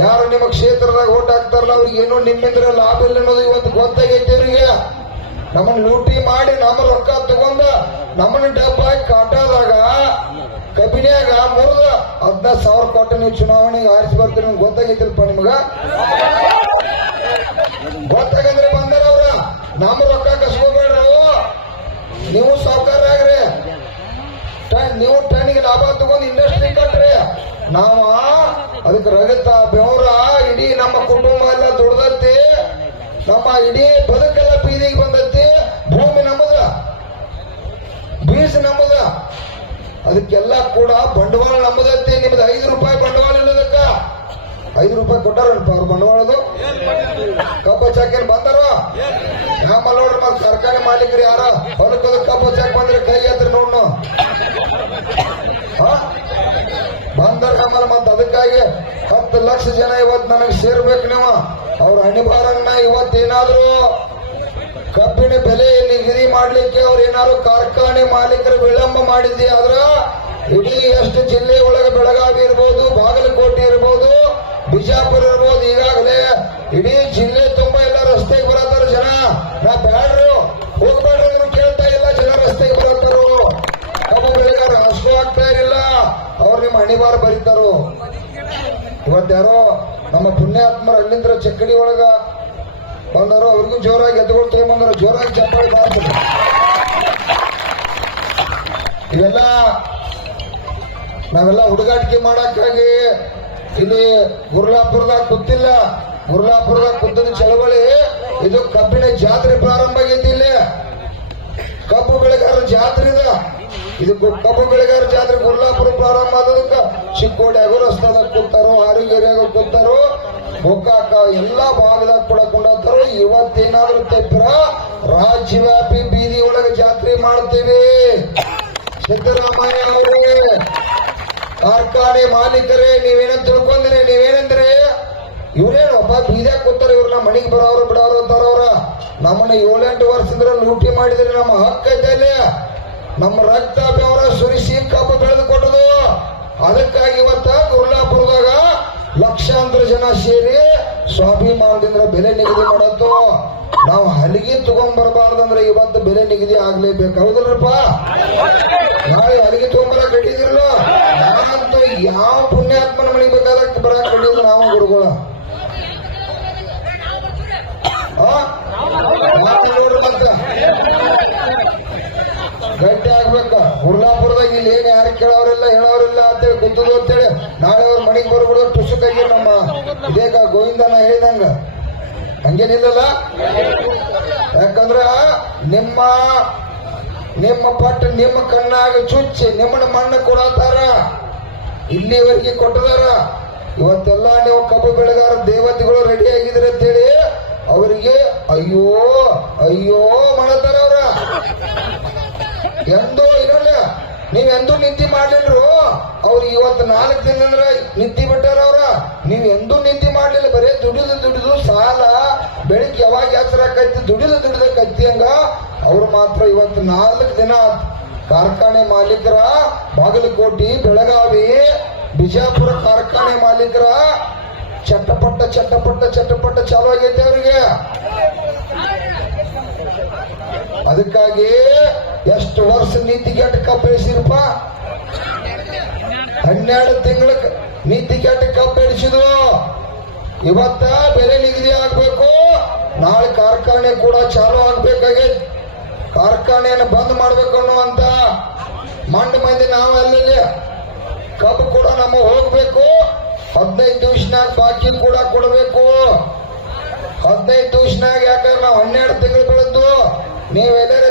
ಯಾರು ನಿಮ್ಮ ಕ್ಷೇತ್ರದಾಗ ವೋಟ್ ಹಾಕ್ತಾರಲ್ಲ, ಅವ್ರಿಗೆ ಏನೋ ನಿಮ್ಮಿಂದ ಲಾಭ ಇಲ್ಲ ಅನ್ನೋದು ಇವತ್ತು ಗೊತ್ತಾಗೈತಿ. ಅವ್ರಿಗೆ ನಮ್ಮನ್ನ ಲೂಟಿ ಮಾಡಿ ನಮ್ಮ ರೊಕ್ಕ ತಗೊಂಡ ನಮ್ಮನ್ನ ಡಬ್ಬ ಹಾಕಿ ಕಾಟಾದಾಗ ಕಬಿನ್ಯಾಗ ಮುರಿದ 15,000 ಕೊಟ್ಟು ನೀವು ಚುನಾವಣೆಗೆ ಆರಿಸಿ ಬರ್ತೀರಿ. ನಿಮ್ಗೆ ಗೊತ್ತಾಗೈತಿಲ್ಪ? ನಿಮ್ಗ ಗೊತ್ತಾಗಂದ್ರೆ ಬಂದಾರ ಅವ್ರ. ನಮ್ಮ ರೊಕ್ಕ ಕಸ್ಕೋಬೇಡ್ರಿ, ನೀವು ಸಾವುಕಾರ ಆಗ್ರಿ. ನೀವು ಟನ್ನಿಗೆ ಲಾಭ ತಗೊಂಡು ಇಂಡಸ್ಟ್ರಿ ಕಟ್ರಿ. ನಾವ ಅದಕ್ಕೆ ರಗತ ಬೆವರ ಇಡೀ ನಮ್ಮ ಕುಟುಂಬ ಎಲ್ಲ ದುಡ್ದತ್ತಿ, ನಮ್ಮ ಇಡೀ ಬದುಕೆಲ್ಲ ಬೀದಿಗೆ ಬಂದತ್ತಿ. ಭೂಮಿ ನಮ್ಮದ, ಬೀಜ ನಮ್ಮದ, ಅದಕ್ಕೆಲ್ಲ ಕೂಡ ಬಂಡವಾಳ ನಮ್ಮದತ್ತಿ. ನಿಮ್ದು 5 ರೂಪಾಯಿ ಬಂಡವಾಳ ಇಲ್ಲದಕ್ಕ 5 ರೂಪಾಯಿ ಕೊಟ್ಟಾರಲ್ಪ ಅವ್ರ ಬಂಡವಾಳದು. ಕಬ್ಬು ಚಾಕೇನ್ ಬಂದಾರೋ ನಮ್ಮಲ್ಲಿ ನೋಡ್ರಿ. ಮತ್ತೆ ಕಾರ್ಖಾನೆ ಮಾಲೀಕರು ಯಾರ ಹೊಲಕ್ಕದ ಕಬ್ಬು ಚಾಕ್ ಬಂದ್ರೆ ಕೈ ಹತ್ರ ನೋಡ್ನು ಬಂದಾರ ನಮ್ಮಲ್ಲಿ. ಮತ್ತೆ ಅದಕ್ಕಾಗಿ 10 ಲಕ್ಷ ಜನ ಇವತ್ತು ನನಗೆ ಸೇರ್ಬೇಕು. ನೀವು ಅವ್ರ ಹಣಿಬಾರನ್ನ ಇವತ್ತೇನಾದ್ರು ಕಬ್ಬಿನ ಬೆಲೆ ನಿಗದಿ ಮಾಡ್ಲಿಕ್ಕೆ ಅವ್ರು ಏನಾದ್ರು ಕಾರ್ಖಾನೆ ಮಾಲೀಕರು ವಿಳಂಬ ಮಾಡಿದ್ದೆ ಆದ್ರ ಇಡೀ ಎಷ್ಟು ಜಿಲ್ಲೆ ಒಳಗೆ ಬೆಳಗಾವಿ ಇರ್ಬೋದು, ಬಾಗಲಕೋಟೆ ಇರ್ಬೋದು, ಬಿಜಾಪುರ ಇರ್ಬೋದು, ಈಗಾಗಲೇ ಇಡೀ ಜಿಲ್ಲೆ ತುಂಬಾ ಎಲ್ಲ ರಸ್ತೆಗೆ ಬರತ್ತಾರ ಜನ. ನಾ ಬ್ಯಾಡ್ರು ಹೋಗ್ಬೇಡ್ರಿ ಕೇಳ್ತಾ ಇಲ್ಲ, ಜನ ರಸ್ತೆಗೆ ಬರತ್ತಾರು. ಕಬ್ಬು ಬೆಳೆಗಾರ ಹಸು ಆಗ್ತಾ ಇರಲಿಲ್ಲ, ಅವ್ರು ನಿಮ್ಮ ಹಣಿಬಾರ ಬರೀತಾರು. ಇವತ್ತಾರೋ ನಮ್ಮ ಪುಣ್ಯಾತ್ಮರು ಅಲ್ಲಿಂದ್ರ ಚಕ್ಕಡಿ ಒಳಗ ಬಂದಾರೋ, ಅವ್ರಿಗೂ ಜೋರಾಗಿ ಎದ್ದುಗಳು ತಗೊಂಡ್ಬಂದಾರೋ, ಜೋರಾಗಿ ಚಪ್ಪಾಳೆ ಮಾಡ್ತಾರೆ. ಇವೆಲ್ಲ ನಾವೆಲ್ಲ ಹುಡುಗಾಟಿಕೆ ಮಾಡಕ್ಕಾಗಿ ಇಲ್ಲಿ ಗುರ್ಲಾಪುರದಾಗ ಕೂತಿಲ್ಲ. ಗುರ್ಲಾಪುರದಾಗ ಕೂತದ ಚಳವಳಿ ಇದು ಕಬ್ಬಿನ ಜಾತ್ರೆ ಪ್ರಾರಂಭ ಆಗೈತಿ. ಇಲ್ಲಿ ಕಬ್ಬು ಬೆಳೆಗಾರರ ಜಾತ್ರೆ ಇದು ಕಬ್ಬು ಬೆಳೆಗಾರ ಜಾತ್ರೆ ಗುರ್ಲಾಪುರ ಪ್ರಾರಂಭ ಆದದಕ್ಕ ಚಿಕ್ಕೋಡ್ಯಾಗೂ ರಸ್ತಾದಾಗ ಕೂತಾರೋ, ಹಾರಿಗೇರಿಯಾಗ ಕೂತಾರೋ, ಗೋಕಾಕ ಎಲ್ಲಾ ಭಾಗದಾಗ ಕೂಡ ಕೊಂಡಾತಾರೋ. ಇವತ್ತೇನಾದ್ರೂ ತೆಪ್ಪರ ರಾಜ್ಯವ್ಯಾಪಿ ಬೀದಿ ಒಳಗೆ ಜಾತ್ರೆ ಮಾಡ್ತೇವೆ. ಸಿದ್ದರಾಮಯ್ಯ ಅವರೇ, ಕಾರ್ಖಾನೆ ಮಾಲೀಕರೇ, ನೀವೇನ ತಿಳ್ಕೊಂಡ್ರಿ? ನೀವೇನಂದ್ರೆ ಇವ್ರೇನು ಒಬ್ಬ ಬೀದ್ಯಾಗ ಕೂತಾರ, ಇವ್ರನ್ನ ಮನೆಗೆ ಬರೋರು ಬಿಡೋರು ಅಂತಾರವ್ರ. ನಮ್ಮನ್ನ 7-8 ವರ್ಷದಿಂದ ಲೂಟಿ ಮಾಡಿದ್ರೆ ನಮ್ಮ ಹಕ್ಕ ಐತೆ. ನಮ್ಮ ರಕ್ತ ಬೆವರ ಸುರಿಸಿ ಕಬ್ಬು ಬೆಳೆದು ಕೊಟ್ಟದು. ಅದಕ್ಕಾಗಿ ಇವತ್ತ ಗುರ್ಲಾಪುರದಾಗ ಲಕ್ಷಾಂತರ ಜನ ಸೇರಿ ಸ್ವಾಭಿಮಾನದಿಂದ ಬೆಲೆ ನಿಗದಿ ಮಾಡತ್ತು. ನಾವು ಹಲಿಗೆ ತಗೊಂಡ್ಬರ್ಬಾರ್ದಂದ್ರೆ ಇವತ್ತು ಬೆಲೆ ನಿಗದಿ ಆಗ್ಲೇಬೇಕು. ಹೌದಲ್ರಪ್ಪ? ನಾಳೆ ಹಲಿಗೆ ತಗೊಂಬರಕ್ ಕಟ್ಟಿದಿರಲ್ಲ. ನಾನಂತೂ ಯಾವ ಪುಣ್ಯಾತ್ಮನ ಮನೆಗೆ ಬೇಕಾದಕ್ಕೆ ಬರಕ್ ಕಟ್ಟಿದ್ರು ನಾವು ಗುರುಗಳ. ನೋಡ್ರಿ ಮತ್ತೆ ಗಟ್ಟಿ ಆಗ್ಬೇಕ. ಗುರ್ಲಾಪುರದಾಗ ಇಲ್ಲಿ ಏನ್ ಯಾರು ಕೇಳೋರಿಲ್ಲ ಹೇಳೋರಿಲ್ಲ ಅಂತೇಳಿ ಗೊತ್ತದು ಅಂತೇಳಿ ನಾಳೆ ಅವ್ರ ಮನೆಗೆ ಬಾಯಿಗೆ ಬರಬಹುದು ಟುಸುಕಾಗಿ ನಮ್ಮ ಇದೇಗ ಗೋವಿಂದನ ಹೇಳಿದಂಗ ಹಂಗೇನಿಲ್ಲಲ್ಲ. ಯಾಕಂದ್ರ ನಿಮ್ಮ ಪಟ್ಟು ನಿಮ್ಮ ಕಣ್ಣಾಗ ಚುಚ್ಚಿ ನಿಮ್ಮನ್ನ ಮಣ್ಣು ಕೊಡತಾರ, ಇಲ್ಲಿವರೆಗೆ ಕೊಟ್ಟದಾರ. ಇವತ್ತೆಲ್ಲ ನೀವು ಕಬ್ಬು ಬೆಳೆಗಾರ ದೇವತೆಗಳು ರೆಡಿ ಆಗಿದ್ರೆ ಅಂತೇಳಿ ಅವರಿಗೆ ಅಯ್ಯೋ ಅಯ್ಯೋ ಮಾಡತಾರ. ಅವ್ರ ಎಂದೂ ಇರಲ್ಲ, ನೀವೆಂದೂ ನಿದ್ದೆ ಮಾಡ್ಲಿಲ್ರು. ಅವ್ರು ಇವತ್ತು 4 ದಿನ ನಿದ್ದೆ ಬಿಟ್ಟಾರ. ನೀವ್ ಎಂದೂ ನಿದ್ದೆ ಮಾಡ್ಲಿಲ್ಲ, ಬರೇ ದುಡಿದು ಸಾಲ ಬೆಳಿಗ್ಗೆ ಯಾವಾಗ ಹೆಸರಾಕೈತಿ ದುಡಿದ ಕತ್ತಿ ಹಂಗ. ಅವ್ರು ಮಾತ್ರ ಇವತ್ತು 4 ದಿನ ಕಾರ್ಖಾನೆ ಮಾಲೀಕರ, ಬಾಗಲಕೋಟೆ, ಬೆಳಗಾವಿ, ಬಿಜಾಪುರ ಕಾರ್ಖಾನೆ ಮಾಲೀಕರ ಚಟ್ಟಪಟ್ಟ ಚಾಲು ಆಗೈತೆ ಅವ್ರಿಗೆ. ಅದಕ್ಕಾಗಿ ಎಷ್ಟು ವರ್ಷ ನೀತಿಗೆಟ್ಟ ಕಬ್ಬು ಬೆಳೆಸಿರಪ್ಪ, 12 ತಿಂಗಳ ನೀತಿಗೆಟ್ಟ ಕಬ್ಬು ಬೆಳೆಸಿದ್ರು. ಇವತ್ತ ಬೆಲೆ ನಿಗದಿ ಆಗ್ಬೇಕು, ನಾಳೆ ಕಾರ್ಖಾನೆ ಕೂಡ ಚಾಲು ಆಗ್ಬೇಕಾಗೈತಿ. ಕಾರ್ಖಾನೆಯನ್ನು ಬಂದ್ ಮಾಡ್ಬೇಕು ಅನ್ನುವಂತ ಮಂದಿ ನಾವೆಲ್ಲ ಕಬ್ಬು ಕೂಡ ನಮ್ಮ ಹೋಗ್ಬೇಕು. 15 ದಿವಸನಾಗ ಬಾಕಿ ಕೂಡ ಕೊಡಬೇಕು. 15 ದಿವಸನಾಗ, ಯಾಕಂದ್ರೆ ನಾವು 12 ತಿಂಗಳು ಬೆಳೆದು ನೀವೆಲ್ಲರೂ